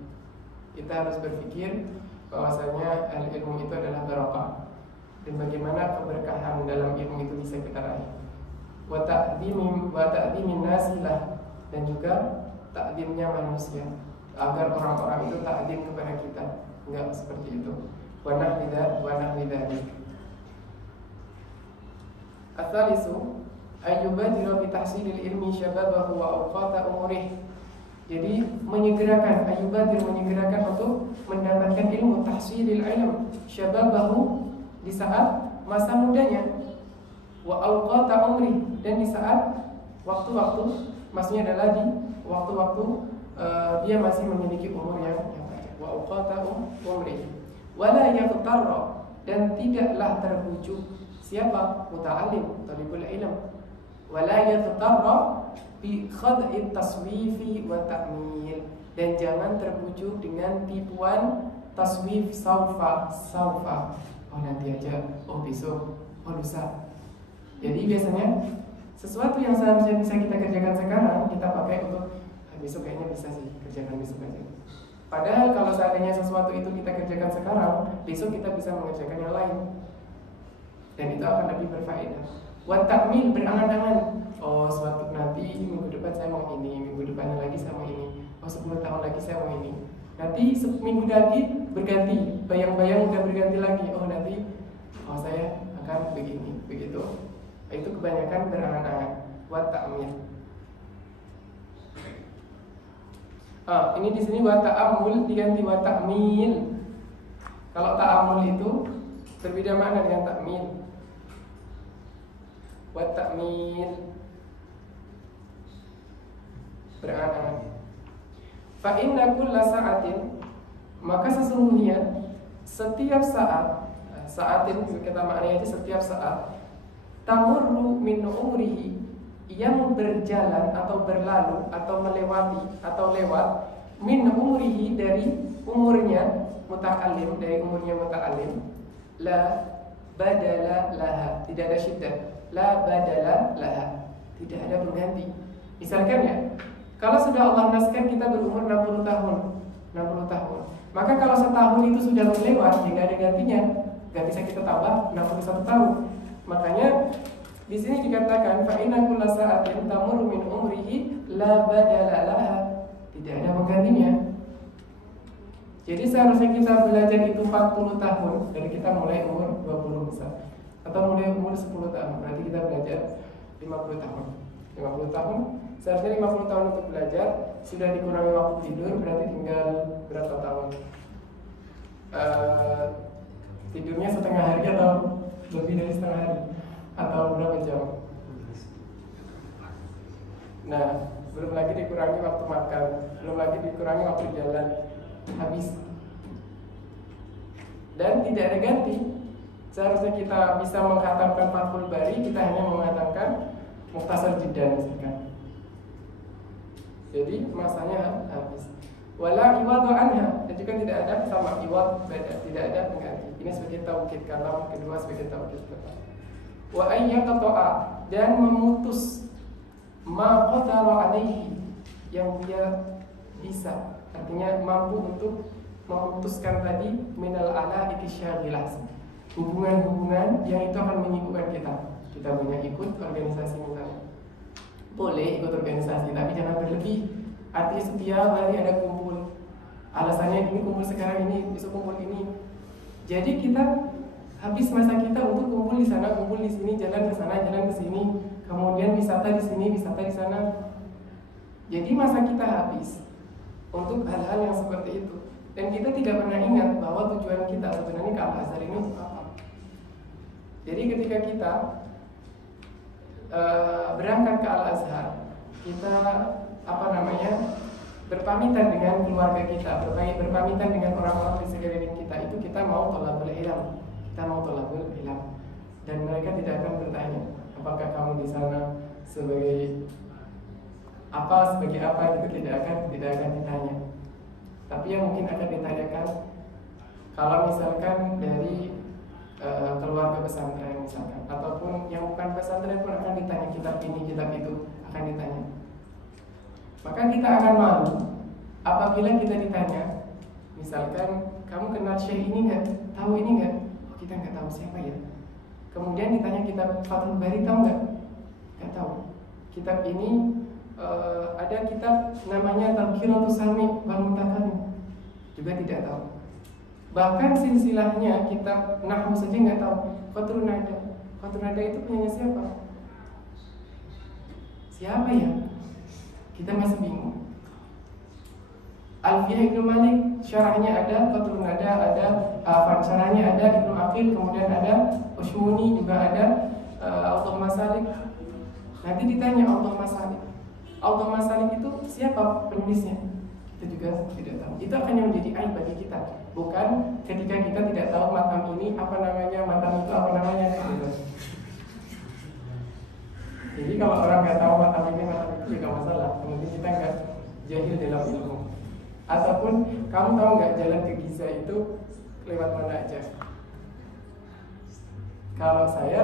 Kita harus berpikir bahwasanya ilmu itu adalah barokah, dan bagaimana keberkahan dalam ilmu itu bisa kita raih. Wa ta'dhimin nasilah, dan juga takdimnya manusia, agar orang-orang itu takdim kepada kita. Enggak seperti itu. Wa nahwi dzalik. Ats-tsalisu ayyubadira bi tahsilil ilmi syababahu wa awqata umurih. Jadi menyegerakan untuk mendapatkan ilmu, tahsilil ilm syababahu, di saat masa mudanya, wa awqata umri, dan di saat waktu-waktu, maksudnya adalah di waktu-waktu dia masih memiliki umur yang banyak. Wa awqata umri wala yaqtarra, dan tidaklah terbujuk siapa? Muta'allim, talibul ilm. Wala yaqtarra bi khad'i taswifi wa ta'mil, dan jangan terbujuk dengan tipuan taswif, saufa. Oh nanti aja, oh besok, oh lusa. Jadi biasanya sesuatu yang seharusnya bisa kita kerjakan sekarang, kita pakai untuk besok kayaknya bisa sih, kerjakan besok aja. Padahal kalau seandainya sesuatu itu kita kerjakan sekarang, besok kita bisa mengerjakan yang lain, dan itu akan lebih berfaedah. Wa ta'mil, berangan-angan. Oh suatu nanti minggu depan saya mau ini, minggu depannya lagi saya mau ini, oh 10 tahun lagi saya mau ini. Nanti seminggu lagi berganti, bayang-bayang udah berganti lagi. Oh nanti, oh saya akan begini, begitu. Itu kebanyakan berangan-angan. Wa ta'mil. Ini di sini wa ta'amul diganti wa ta'mil. Kalau ta'amul itu berbeda makna dengan ta'mil. Wa ta'mil, berangan-angan. Fa inna kulla sa'atin, maka sesungguhnya setiap saatin kita maknanya itu setiap saat, tamurru min umrihi, yang berjalan atau berlalu atau melewati atau lewat, min umrihi, dari umurnya muta'allim, dari umurnya muta'allim, la badala laha, tidak ada syiddah, la badala laha, tidak ada pengganti. Misalkan ya, kalau sudah Allah naskan kita berumur 60 tahun, maka kalau setahun itu sudah lewat, ya nggak ada gantinya, nggak bisa kita tambah 61 tahun. Makanya di sini dikatakan fa inna kulla sa'atin tamurru min umrihi la badala laha, tidak ada penggantinya. Jadi seharusnya kita belajar itu 40 tahun dari kita mulai umur 20 misal, atau mulai umur 10 tahun, berarti kita belajar 50 tahun. 50 tahun, seharusnya 50 tahun untuk belajar, sudah dikurangi waktu tidur, berarti tinggal berapa tahun? Tidurnya setengah hari atau lebih dari setengah hari, atau berapa jam? Nah, belum lagi dikurangi waktu makan, belum lagi dikurangi waktu jalan, habis. Dan tidak ada ganti. Seharusnya kita bisa menghatamkan Fathul Bari, kita hanya menghatamkan Mukhtasar Jiddan misalkan. Jadi masanya habis. Wala iwadu anha, dan juga tidak ada sama iwad, tidak ada pengganti. Ini sebagai taukid kalam, kedua sebagai taukid kalam. Wa ayyaqta'a, dan memutus ma qadara alaihi, yang dia bisa, artinya mampu untuk memutuskan tadi minal ala'i syaghilah, hubungan-hubungan yang itu akan menyibukkan kita. Kita banyak ikut organisasi misalnya, boleh ikut organisasi, tapi jangan berlebih. Artinya setiap hari ada kumpul, alasannya ini kumpul sekarang ini, besok kumpul ini. Jadi kita habis masa kita untuk kumpul di sana, kumpul di sini, jalan ke sana, jalan ke sini, kemudian wisata di sini, wisata di sana. Jadi masa kita habis untuk hal-hal yang seperti itu, dan kita tidak pernah ingat bahwa tujuan kita sebenarnya ke Al-Azhar ini untuk apa. Jadi ketika kita berangkat ke Al-Azhar, kita berpamitan dengan keluarga kita, berpamitan dengan orang-orang di sekeliling kita, itu kita mau thalabul ilm, dan mereka tidak akan bertanya apakah kamu di sana sebagai apa, itu tidak akan ditanya. Tapi yang mungkin akan ditanyakan, kalau misalkan dari keluarga pesantren misalkan, ataupun yang bukan pesantren pun akan ditanya, kitab ini, kitab itu akan ditanya. Maka kita akan malu apabila kita ditanya, misalkan kamu kenal syekh ini nggak, tahu ini nggak? Oh, kita nggak tahu siapa ya. Kemudian ditanya kitab Fathul Bari, tahu nggak? Nggak tahu. Kitab ini ada kitab namanya Tadhkiratus Sami' wal Mutakallim, juga tidak tahu. Bahkan silsilahnya kitab Nahwu saja nggak tahu. Qatrun Nada, Qatrun Nada itu punya siapa? Siapa ya? Kita masih bingung. Alfiyah Ibnu Malik, syarahnya ada, Qatrun Nada ada, syarahnya ada Ibnu Aqil, kemudian ada Ushmuni, juga ada Audah Masalik. Nanti ditanya Audah Masalik. Audah Masalik itu siapa penulisnya? Kita juga tidak tahu. Itu akan yang menjadi aib bagi kita. Bukan ketika kita tidak tahu matam ini apa namanya, matam itu apa namanya, gitu. Jadi kalau orang nggak tahu matam ini, matam itu juga masalah. Kemudian kita nggak jahil dalam ilmu. Ataupun kamu tahu nggak jalan ke Giza itu lewat mana aja? Kalau saya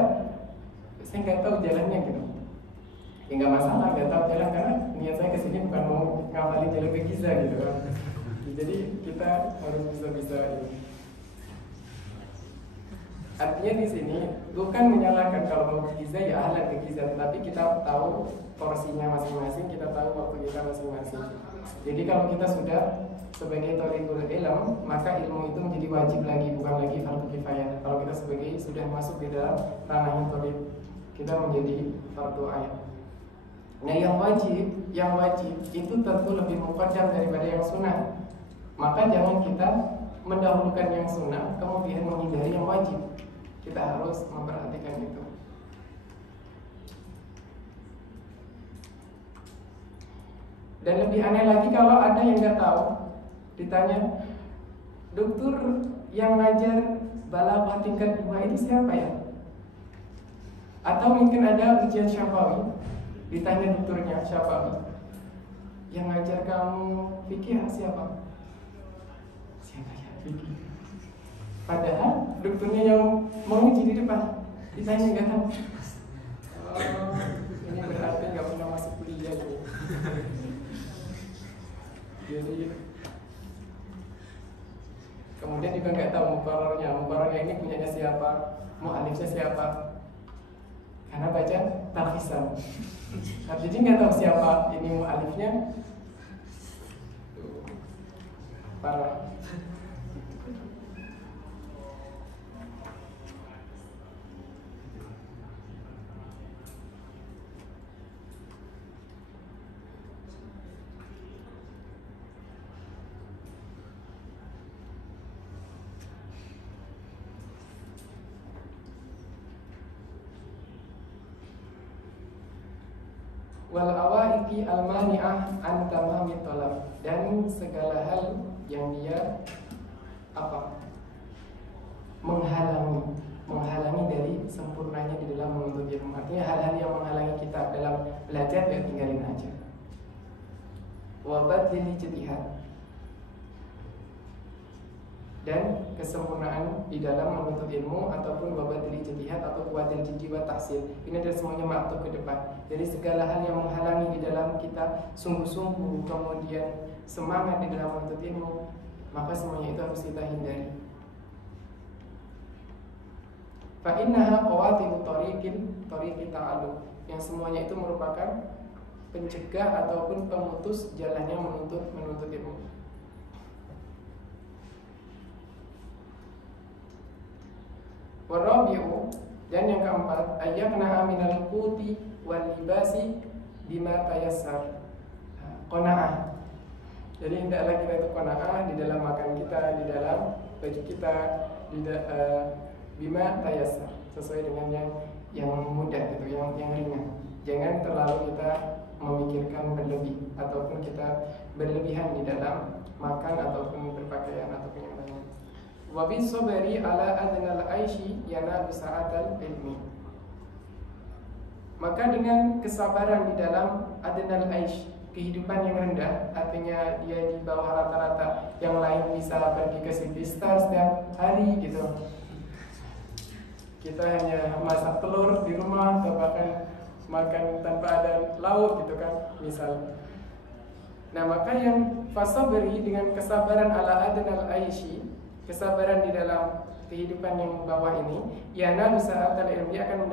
nggak tahu jalannya gitu. Ya nggak masalah, nggak tahu jalan karena niat saya kesini bukan mau ngapalin jalan ke Giza gitu kan. Jadi kita harus bisa ini. Artinya di sini bukan menyalahkan kalau mau ke Giza ya ahlan ke Giza, tapi kita tahu porsinya masing-masing, kita tahu waktu kita masing-masing. Jadi kalau kita sudah sebagai thalibul ilm, maka ilmu itu menjadi wajib lagi, bukan lagi fardu kifayah. Kalau kita sebagai sudah masuk di dalam ranahnya thalib, kita menjadi fardu ain. Nah, yang wajib itu tentu lebih muqaddam daripada yang sunnah. Maka jangan kita mendahulukan yang sunnah kemudian menghindari yang wajib. Kita harus memperhatikan itu. Dan lebih aneh lagi kalau ada yang nggak tahu, ditanya, dokter yang ngajar balaghah tingkat 2 itu siapa ya? Atau mungkin ada ujian syafawi, ditanya dokternya syafawi, yang ngajar kamu fikih siapa? Siapa ya fikih? Padahal dokternya yang menguji di depan, ditanya nggak tahu. Oh, ini berarti nggak pernah masuk kuliah gitu. Jadi kemudian juga nggak tahu muqarrarnya ini punyanya siapa, mu'alifnya siapa, karena baca tarhisan. Jadi nggak tahu siapa ini mu'alifnya, parah. Wal awaiqi al-mani'ah an tamamit talab, dan segala hal yang dia menghalangi dari sempurnanya di dalam menuntut ilmu. Artinya hal-hal yang menghalangi kita dalam belajar, ya tinggalin aja. Wa badlil ijtihad, dan kesempurnaan di dalam menuntut ilmu ataupun babatil ijtihad atau kuwatil jiddi wa tahsil. Ini adalah semuanya maktub ke depan. Jadi segala hal yang menghalangi di dalam kita sungguh-sungguh kemudian semangat di dalam menuntut ilmu, maka semuanya itu harus kita hindari. Fa innaha qawati'u tariqi ta'allum, yang semuanya itu merupakan pencegah ataupun pemutus jalannya menuntut ilmu. Warabi'u, dan yang keempat, ayyakna minal quti wal libasi bima tayassar. Qanaah. Jadi hendaklah kita itu qanaah di dalam makan kita, di dalam baju kita, bima tayassar, sesuai dengan yang mudah gitu, yang ringan. Jangan terlalu kita memikirkan berlebih ataupun kita berlebihan di dalam makan ataupun berpakaian ataupun yang lainnya. Wa bis sabri ala adnal aishi yanalu sa'atal ilmi. Maka dengan kesabaran di dalam adnal aish, kehidupan yang rendah, artinya dia di bawah rata-rata, yang lain bisa pergi ke City Star setiap hari gitu. Kita hanya masak telur di rumah atau bahkan makan tanpa ada lauk gitu kan, misal. Nah, maka yang fasabri dengan kesabaran ala adnal aishi, kesabaran di dalam kehidupan yang bawah ini, yana sa'atal ilmi, akan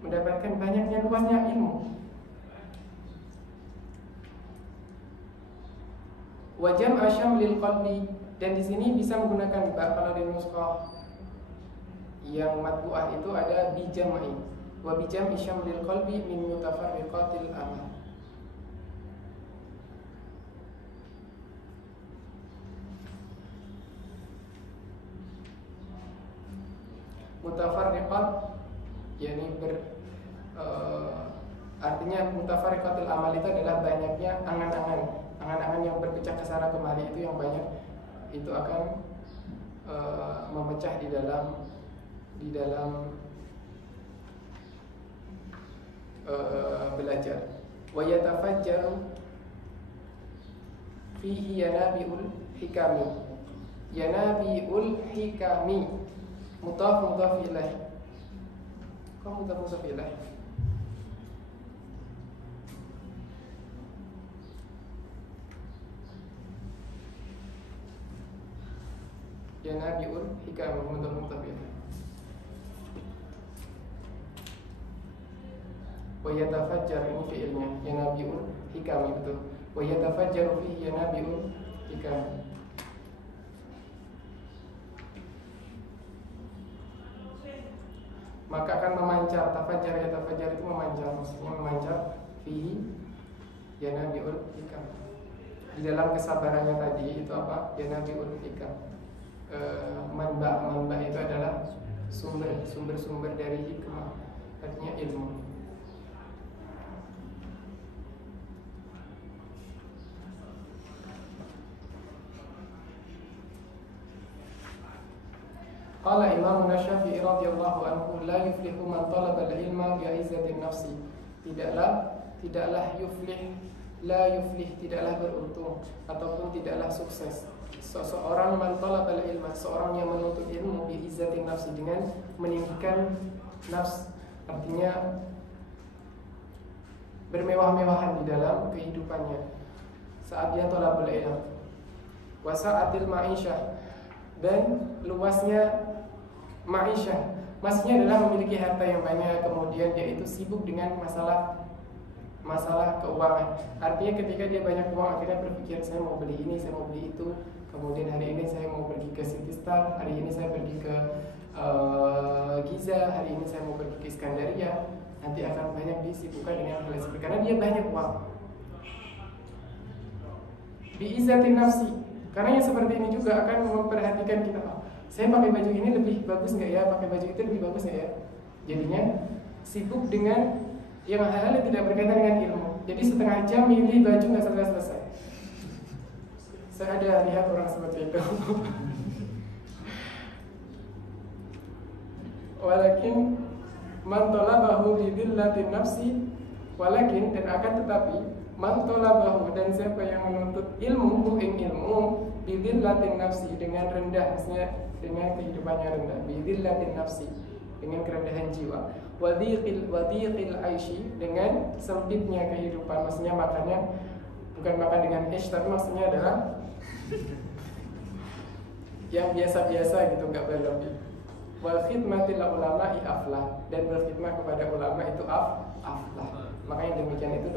mendapatkan banyaknya luasnya ilmu. Wa jam'a syamlil qalbi, dan di sini bisa menggunakan ba. Kalau di nuskah yang matbu'ah itu ada bijam'i. Wa bijam'i syamlil qalbi min mutafarriqatil amal. Mutafarriqat yakni artinya mutafarriqatil amal itu adalah banyaknya angan-angan yang berpecah ke sana kemari, itu yang banyak, itu akan memecah di dalam belajar. Wa yatafajjaru fihi yanabiul hikami. Yanabiul hikami mudhaf ilaih. Kok mudhaf ilaih? Yanabiul hikami mudhaf ilaih. Wa yatafajjar, ini fi'ilnya, yanabiul hikami, betul. Wa yatafajjaru fihi yanabiul hikami. Maka akan memancar. Tafajjar, ya tafajjar itu memancar, maksudnya memancar fihi yanabiul hikam. Di dalam kesabarannya tadi itu apa? Yanabiul hikam. Manba itu adalah sumber dari hikmah, artinya ilmu. Qala Imam Syafi'i radhiyallahu anhu, la yuflihu man talaba al-ilma bi'izzatin nafsi. Tidaklah yuflih, la yuflih, tidaklah beruntung ataupun tidaklah sukses seseorang man talaba al-ilma, seorang yang menuntut ilmu bi'izzatin nafsi, dengan meninggikan nafs, artinya bermewah-mewahan di dalam kehidupannya saat dia talabul ilm. Wa sa'atil ma'isyah, dan luasnya ma'isyah, maksudnya adalah memiliki harta yang banyak, kemudian dia itu sibuk dengan masalah keuangan. Artinya ketika dia banyak uang, akhirnya berpikir, saya mau beli ini, saya mau beli itu. Kemudian hari ini saya mau pergi ke City Star, hari ini saya pergi ke Giza, hari ini saya mau pergi ke Iskandaria. Nanti akan banyak disibukkan dengan hal seperti, karena dia banyak uang. Bi'izzatin nafsi, karena yang seperti ini juga akan memperhatikan kita. Saya pakai baju ini lebih bagus nggak ya? Pakai baju itu lebih bagus nggak ya? Jadinya sibuk dengan yang hal-hal yang tidak berkaitan dengan ilmu. Jadi setengah jam milih baju nggak selesai. Saya ada lihat orang seperti itu. Walakin man talabahu bidillatin nafsi, walakin, dan akan tetapi, man talabahu, dan siapa yang menuntut ilmu bidillatin nafsi, dengan rendah, maksudnya dengan kehidupannya rendah, bidillatin nafsi, dengan kerendahan jiwa, wadiqil aishi, dengan sempitnya kehidupan, maksudnya makannya bukan makan dengan ish, tapi maksudnya adalah yang biasa-biasa gitu, nggak berlebih. Wal khidmatil ulama'i aflah, dan berkhidmat kepada ulama itu aflah. Makanya demikian itu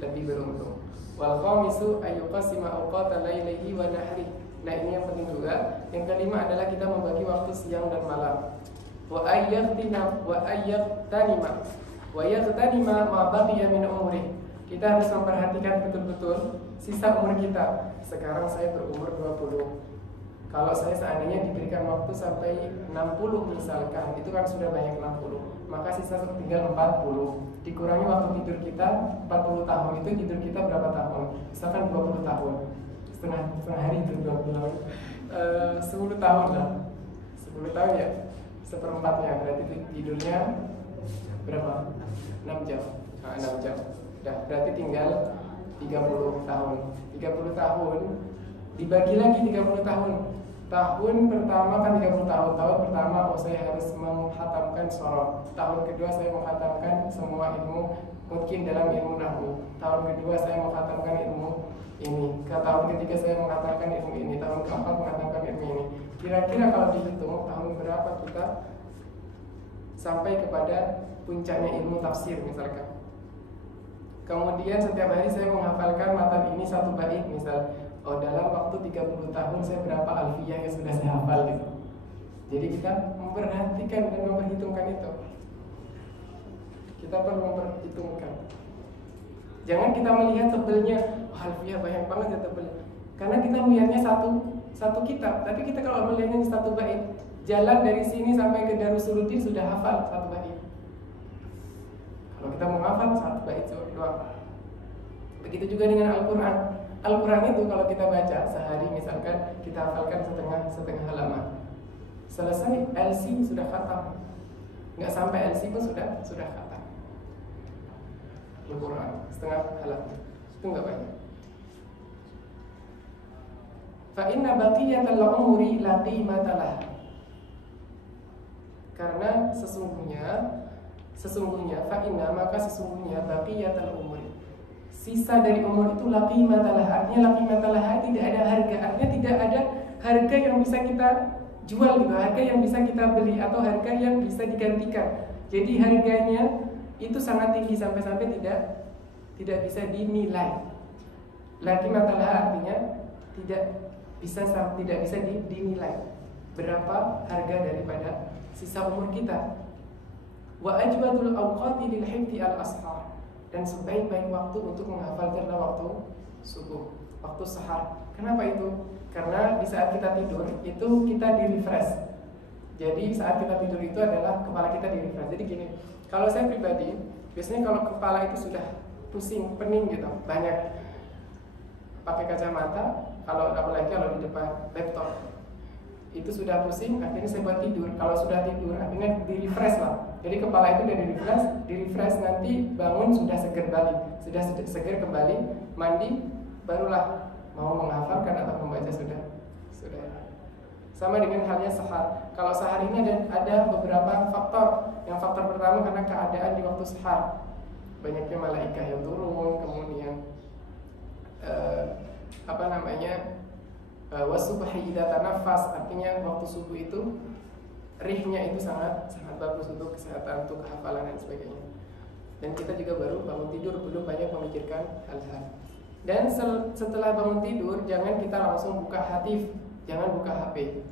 lebih beruntung. Wal khamisu ayyuqasima awqata lailihi wa nahri. Nah, ini yang penting juga. Yang kelima adalah kita membagi waktu siang dan malam. Wa yaqtanima ma baqiya min umri. Kita harus memperhatikan betul-betul sisa umur kita. Sekarang saya berumur 20. Kalau saya seandainya diberikan waktu sampai 60 misalkan, itu kan sudah banyak 60. Maka sisa tinggal 40. Dikurangi waktu tidur kita 40 tahun, itu tidur kita berapa tahun? Misalkan 20 tahun. Setengah hari tidur 20 tahun. 10 tahun lah. 10 tahun ya. Seperempatnya, berarti tidurnya berapa? 6 jam. 6 jam. Berarti tinggal 30 tahun. 30 tahun dibagi lagi 30 tahun. Tahun pertama kan 30 tahun. Tahun pertama saya harus menghatamkan sorot. Tahun kedua saya menghatamkan semua ilmu, mungkin dalam ilmu nahwu. Tahun kedua saya menghatamkan ilmu ini. Tahun ketiga saya menghatamkan ilmu ini. Tahun keempat menghatamkan ilmu ini. Kira-kira kalau dihitung tahun berapa kita sampai kepada puncaknya ilmu tafsir misalkan. Kemudian setiap hari saya menghafalkan matan ini satu bait misal. oh dalam waktu 30 tahun saya berapa alfiyah yang sudah saya hafal gitu. Jadi kita memperhatikan dan memperhitungkan itu. Kita perlu memperhitungkan. Jangan kita melihat tebelnya, oh, alfiyah banyak banget ya tebelnya. Karena kita melihatnya satu kitab, tapi kita kalau melihatnya satu bait, jalan dari sini sampai ke Darussuruddin sudah hafal satu bait. Kalau kita mau hafal satu bait doang. Begitu juga dengan Al-Quran. Al-Quran itu kalau kita baca sehari misalkan kita hafalkan setengah halaman. Selesai LC sudah khatam. Nggak sampai LC pun sudah khatam. Al-Quran setengah halaman itu nggak banyak. Fa inna baqiyatal umuri la qimata lah. Karena sesungguhnya fa inna maka sesungguhnya baqiyatal umuri, sisa dari umur itu la qimata lah. Artinya la qimata lah tidak ada harga. Artinya tidak ada harga yang bisa kita jual gitu, harga yang bisa kita beli atau harga yang bisa digantikan. Jadi harganya itu sangat tinggi sampai-sampai tidak bisa dinilai. La qimata lah artinya tidak bisa dinilai berapa harga daripada sisa umur kita. Wa ajwadul awqati lil hifdhi al ashar, dan sebaik-baik waktu untuk menghafal adalah waktu subuh, waktu sahar. Kenapa itu? Karena di saat kita tidur itu kita di-refresh. Jadi saat kita tidur itu adalah kepala kita di-refresh. Jadi gini, kalau saya pribadi biasanya kalau kepala itu sudah pusing, pening gitu, banyak pakai kacamata, apalagi kalau di depan laptop itu sudah pusing, akhirnya saya buat tidur. Kalau sudah tidur, akhirnya di-refresh lah. Jadi kepala itu udah di-refresh, nanti bangun sudah seger balik, sudah seger kembali, mandi, barulah mau menghafalkan atau membaca sudah. Sama dengan halnya sahar. Kalau sahar ini ada beberapa faktor. Yang faktor pertama karena keadaan di waktu sahar, banyaknya malaikah yang turun, kemudian wasubhi idza tanaffas, artinya waktu subuh itu rihnya itu sangat bagus untuk kesehatan, untuk hafalan dan sebagainya. Dan kita juga baru bangun tidur, belum banyak memikirkan hal-hal. Dan setelah bangun tidur jangan kita langsung buka hatif, jangan buka HP.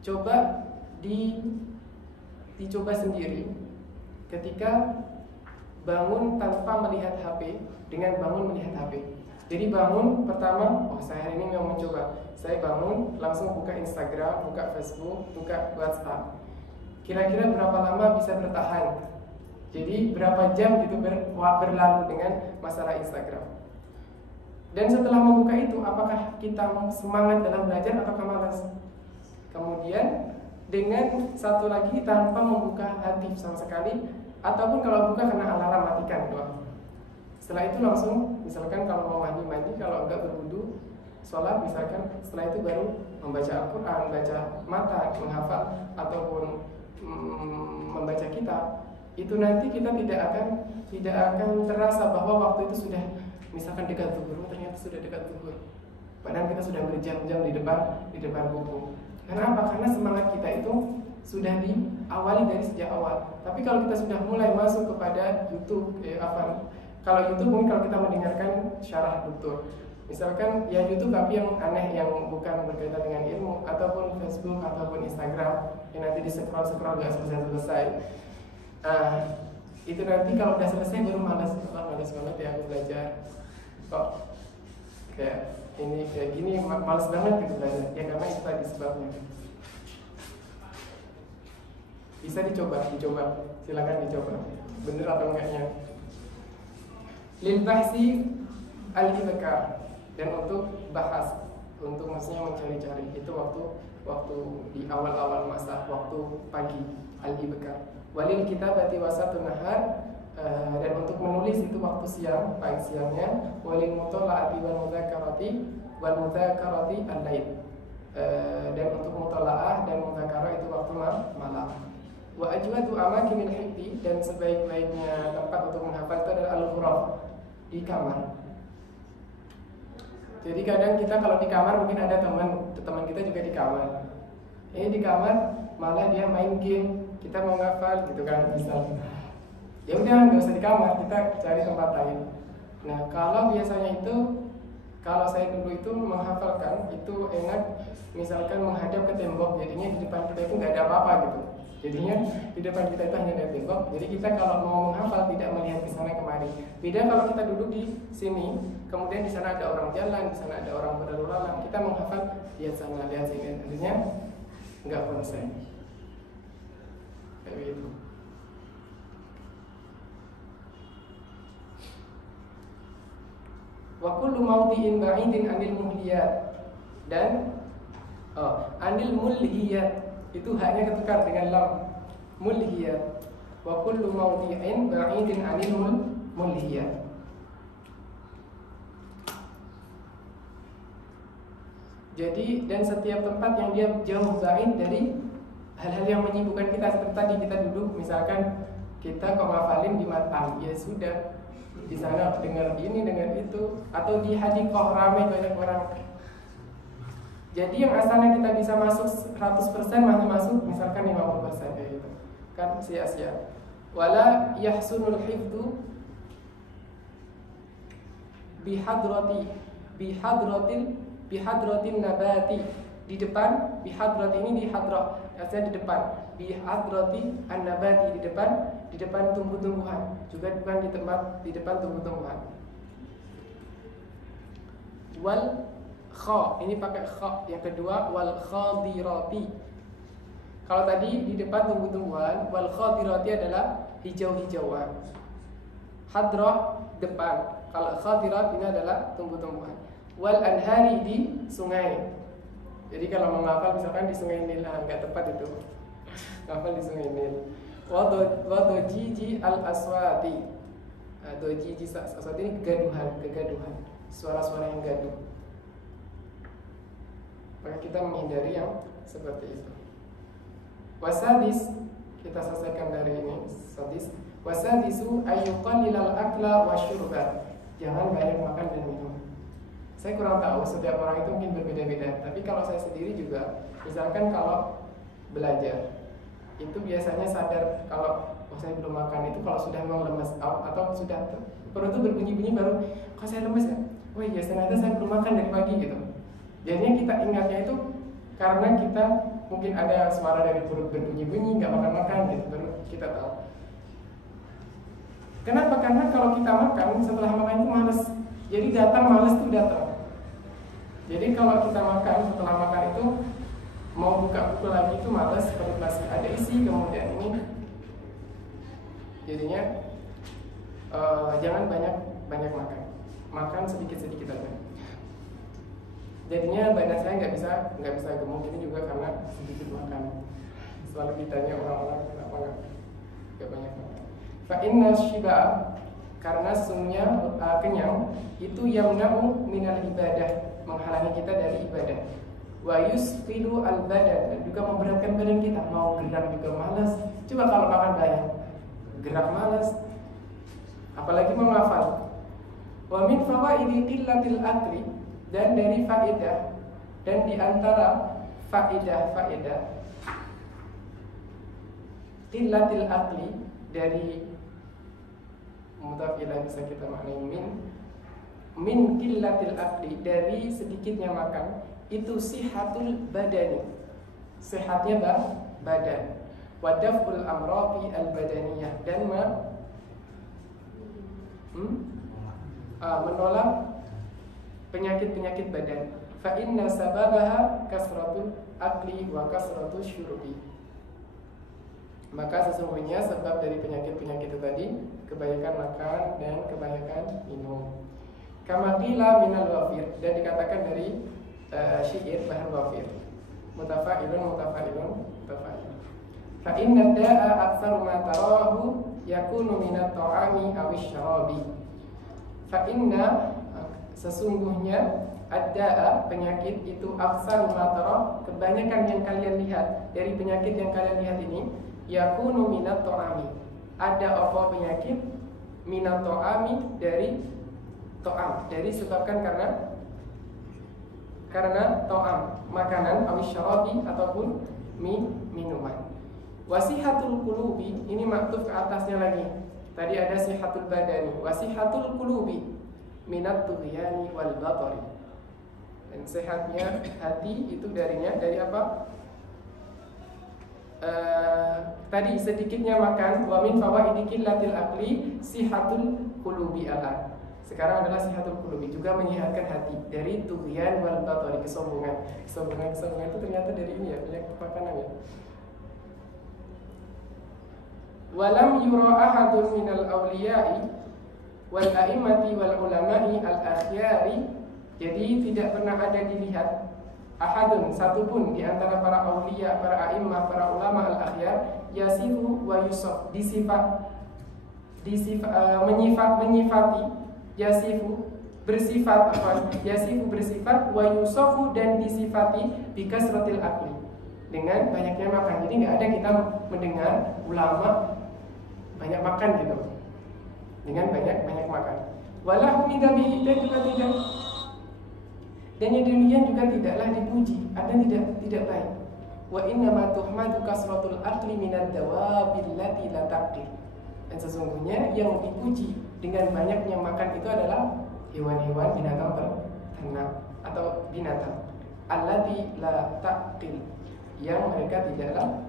Coba dicoba sendiri ketika bangun tanpa melihat HP dengan bangun melihat HP. Jadi bangun pertama, saya hari ini mau mencoba. Saya bangun langsung buka Instagram, buka Facebook, buka WhatsApp. Kira-kira berapa lama bisa bertahan? Jadi berapa jam gitu berlalu dengan masalah Instagram. Dan setelah membuka itu, apakah kita semangat dalam belajar atau malas? Kemudian dengan satu lagi tanpa membuka hati sama sekali, ataupun kalau buka kena alarm matikan doang. Setelah itu langsung, misalkan kalau mau mandi, kalau enggak berwudu, sholat misalkan, setelah itu baru membaca Al-Quran, baca mata, menghafal, ataupun membaca kitab. Itu nanti kita tidak akan terasa bahwa waktu itu sudah misalkan dekat zuhur, ternyata sudah dekat zuhur. Padahal kita sudah berjam-jam di depan buku. Karena apa? Karena semangat kita itu sudah diawali dari sejak awal. Tapi kalau kita sudah mulai masuk kepada YouTube, kalau YouTube mungkin kalau kita mendengarkan syarah dokter, misalkan ya YouTube tapi yang aneh, yang bukan berkaitan dengan ilmu, ataupun Facebook ataupun Instagram yang nanti di scroll nggak selesai. Itu nanti kalau udah selesai baru malas banget ya aku belajar. Kok kayak gini malas banget gitu belajar. Ya karena itu tadi sebabnya. Bisa dicoba, silakan dicoba. Bener atau enggaknya? Lil bahsi al-ibkar, dan untuk bahas, untuk maksudnya mencari-cari, itu waktu di awal-awal masa, waktu pagi, al-ibkar. Walil kitabati wasatun nahar, dan untuk menulis itu waktu siang, pagi siangnya. Walil mutola'ati wal mudzakarati al-lail, dan untuk mutola'ah dan mudzakarah itu waktu malam. Wa ajwadu amakinil hifdi, dan sebaik-baiknya tempat untuk menghafal itu adalah al-ghuraf, di kamar. Jadi kadang kita kalau di kamar mungkin ada teman kita juga di kamar. Ini di kamar malah dia main game, kita mau ngafal gitu kan, misal. Ya udah nggak usah di kamar, kita cari tempat lain. Nah, kalau biasanya itu, kalau saya dulu itu menghafalkan itu enak, misalkan menghadap ke tembok, jadinya di depan kita itu nggak ada apa-apa gitu. Jadinya di depan kita itu hanya ada tembok. Jadi kita kalau mau menghafal tidak melihat ke sana kemari. Beda kalau kita duduk di sini, kemudian di sana ada orang jalan, di sana ada orang berlalu lalang, kita menghafal lihat sana, lihat sini, artinya nggak konsen. Kayak begitu. Wa kullu mawdi'in ba'idin 'anil muhliyat, dan anil mulhiyat itu haknya ketukar dengan lam, mulhiyat. Wa kullu mawdi'in ba'idin 'anil mulhiyat. Jadi, dan setiap tempat yang dia jauh ba'id dari hal-hal yang menyibukkan kita, seperti tadi kita duduk, misalkan kita kok ngafalin di matang, ya sudah, di sana dengar ini dengar itu, atau di hadikoh ramai banyak orang. Jadi yang asalnya kita bisa masuk 100% malah masuk misalkan 50% kayak gitu. Kan sia-sia. Wala yahsunul hifdzu bihadratin nabati. Di depan bihadrat ini di hadrah, artinya di depan. Bihadrati an-nabati, di depan tumbuh-tumbuhan, juga bukan di depan tumbuh-tumbuhan. Wal kha, ini pakai kha. Yang kedua wal khadirati. Kalau tadi di depan tumbuh-tumbuhan, wal khadirati adalah hijau-hijauan. Hadrah depan. Kalau khadirat ini adalah tumbuh-tumbuhan. Wal anhari di sungai. Jadi kalau menghafal misalkan di Sungai Nil, nggak tepat itu. Menghafal di Sungai Nil. Wadojiji al-aswati. Dojiji al-aswati ini kegaduhan, suara-suara yang gaduh. Maka kita menghindari yang seperti itu. Wasadis, kita selesaikan dari ini. Sadis. Wasadisu ayyuqallilal akla wasyurba. Jangan banyak makan dan minum. Saya kurang tahu, setiap orang itu mungkin berbeda-beda. Tapi kalau saya sendiri juga, misalkan kalau belajar, itu biasanya sadar kalau saya belum makan itu kalau sudah memang lemes, atau sudah perut itu berbunyi-bunyi baru, kok saya lemes ya? Oh iya, ternyata saya belum makan dari pagi gitu. Jadinya kita ingatnya itu karena kita mungkin ada suara dari perut berbunyi-bunyi, nggak makan-makan gitu, baru kita tahu. Kenapa? Karena kalau kita makan, setelah makan itu malas. Jadi datang malas tuh datang. Jadi kalau kita makan, setelah makan itu mau buka buku lagi itu malas, perut masih ada isi, kemudian ini jadinya jangan banyak makan sedikit aja. Jadinya badan saya nggak bisa gemuk, ini juga karena sedikit makan. Selalu ditanya orang-orang kenapa nggak banyak makan. Fa inna shiba, karena sesungguhnya kenyang itu yamna'u minal ibadah, menghalangi kita dari ibadah. Wa yusqilu al-badan, dan juga memberatkan badan kita, mau gerak juga malas. Coba kalau makan banyak, gerak malas, apalagi mau ngafal. Wa min fawaidi qillatil akli, dan dari faedah, dan di antara faedah qillatil akli, dari mutafilah bisa kita maknai min qillatil akli, dari sedikitnya makan, itu sihatul badani, sehatnya badan, wadaful amrati al badaniyah, dan menolak penyakit badan. Fa inna sababaha kasratul akli wa kasratul syurbi. Maka sesungguhnya sebab dari penyakit itu tadi kebanyakan makan dan kebanyakan minum. Kama qila minal wafir, dan dikatakan dari syair bahar wafir. Mutafa'ilun. Fa inna da'a aktsaru ma tarahu yakunu minat ta'ami awish syarabi. Fa inna, sesungguhnya ada penyakit itu aktsaru ma tarahu, kebanyakan yang kalian lihat dari penyakit yang kalian lihat ini, yakunu minat ta'ami, ada apa penyakit minat ta'ami, dari ta'am, dari sebabkan karena ta'am, makanan, awish syarabi, ataupun minuman. Wasihatul qulubi, ini maktuf ke atasnya lagi. Tadi ada sihatul badani, wasihatul qulubi, minat tughyani wal batari. Dan sehatnya hati itu darinya dari apa? Tadi sedikitnya makan. Wa min fawaidi qillatil aqli sihatul qulubi ala. Sekarang adalah sihatul qulubi, juga menyehatkan hati dari tughyan wal batari, kesombongan. Kesombongan itu ternyata dari ini ya, banyak makanan ya. Walam yura ahadun minal awliya'i wal a'immati wal ulama'i al akhyari. Jadi tidak pernah ada dilihat ahadun, satupun di antara para aulia, para a'immah, para ulama al akhyar yasifu wa yusaf, menyifati, yasifu bersifat apa? Yasifu bersifat, wa yusafu dan disifati bikasratil akli, dengan banyaknya makan. Jadi nggak ada kita mendengar ulama banyak makan gitu, dengan banyak makan. Walahu midabi, dan juga tidak, dan yang demikian juga tidaklah dipuji, artinya tidak baik. Wa innama tuhmadu kasratul akli minad dawabil lati la taqi. Dan sesungguhnya yang dipuji dengan banyaknya makan itu adalah hewan-hewan, binatang ternak atau binatang allati la taqil, yang mereka tidaklah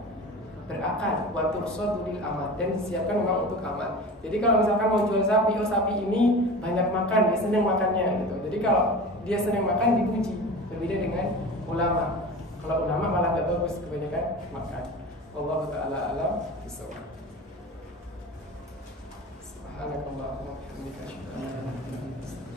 berakal. Wa tursadul amal, dan disiapkan memang untuk amal. Jadi kalau misalkan mau jual sapi, oh sapi ini banyak makan, dia senang makannya gitu. Jadi kalau dia senang makan dipuji, berbeda dengan ulama. Kalau ulama malah gak bagus, kebanyakan makan. Wallahu ta'ala alam bisawab. Subhanakallahumma wa bihamdika asyhadu an la ilaha illa anta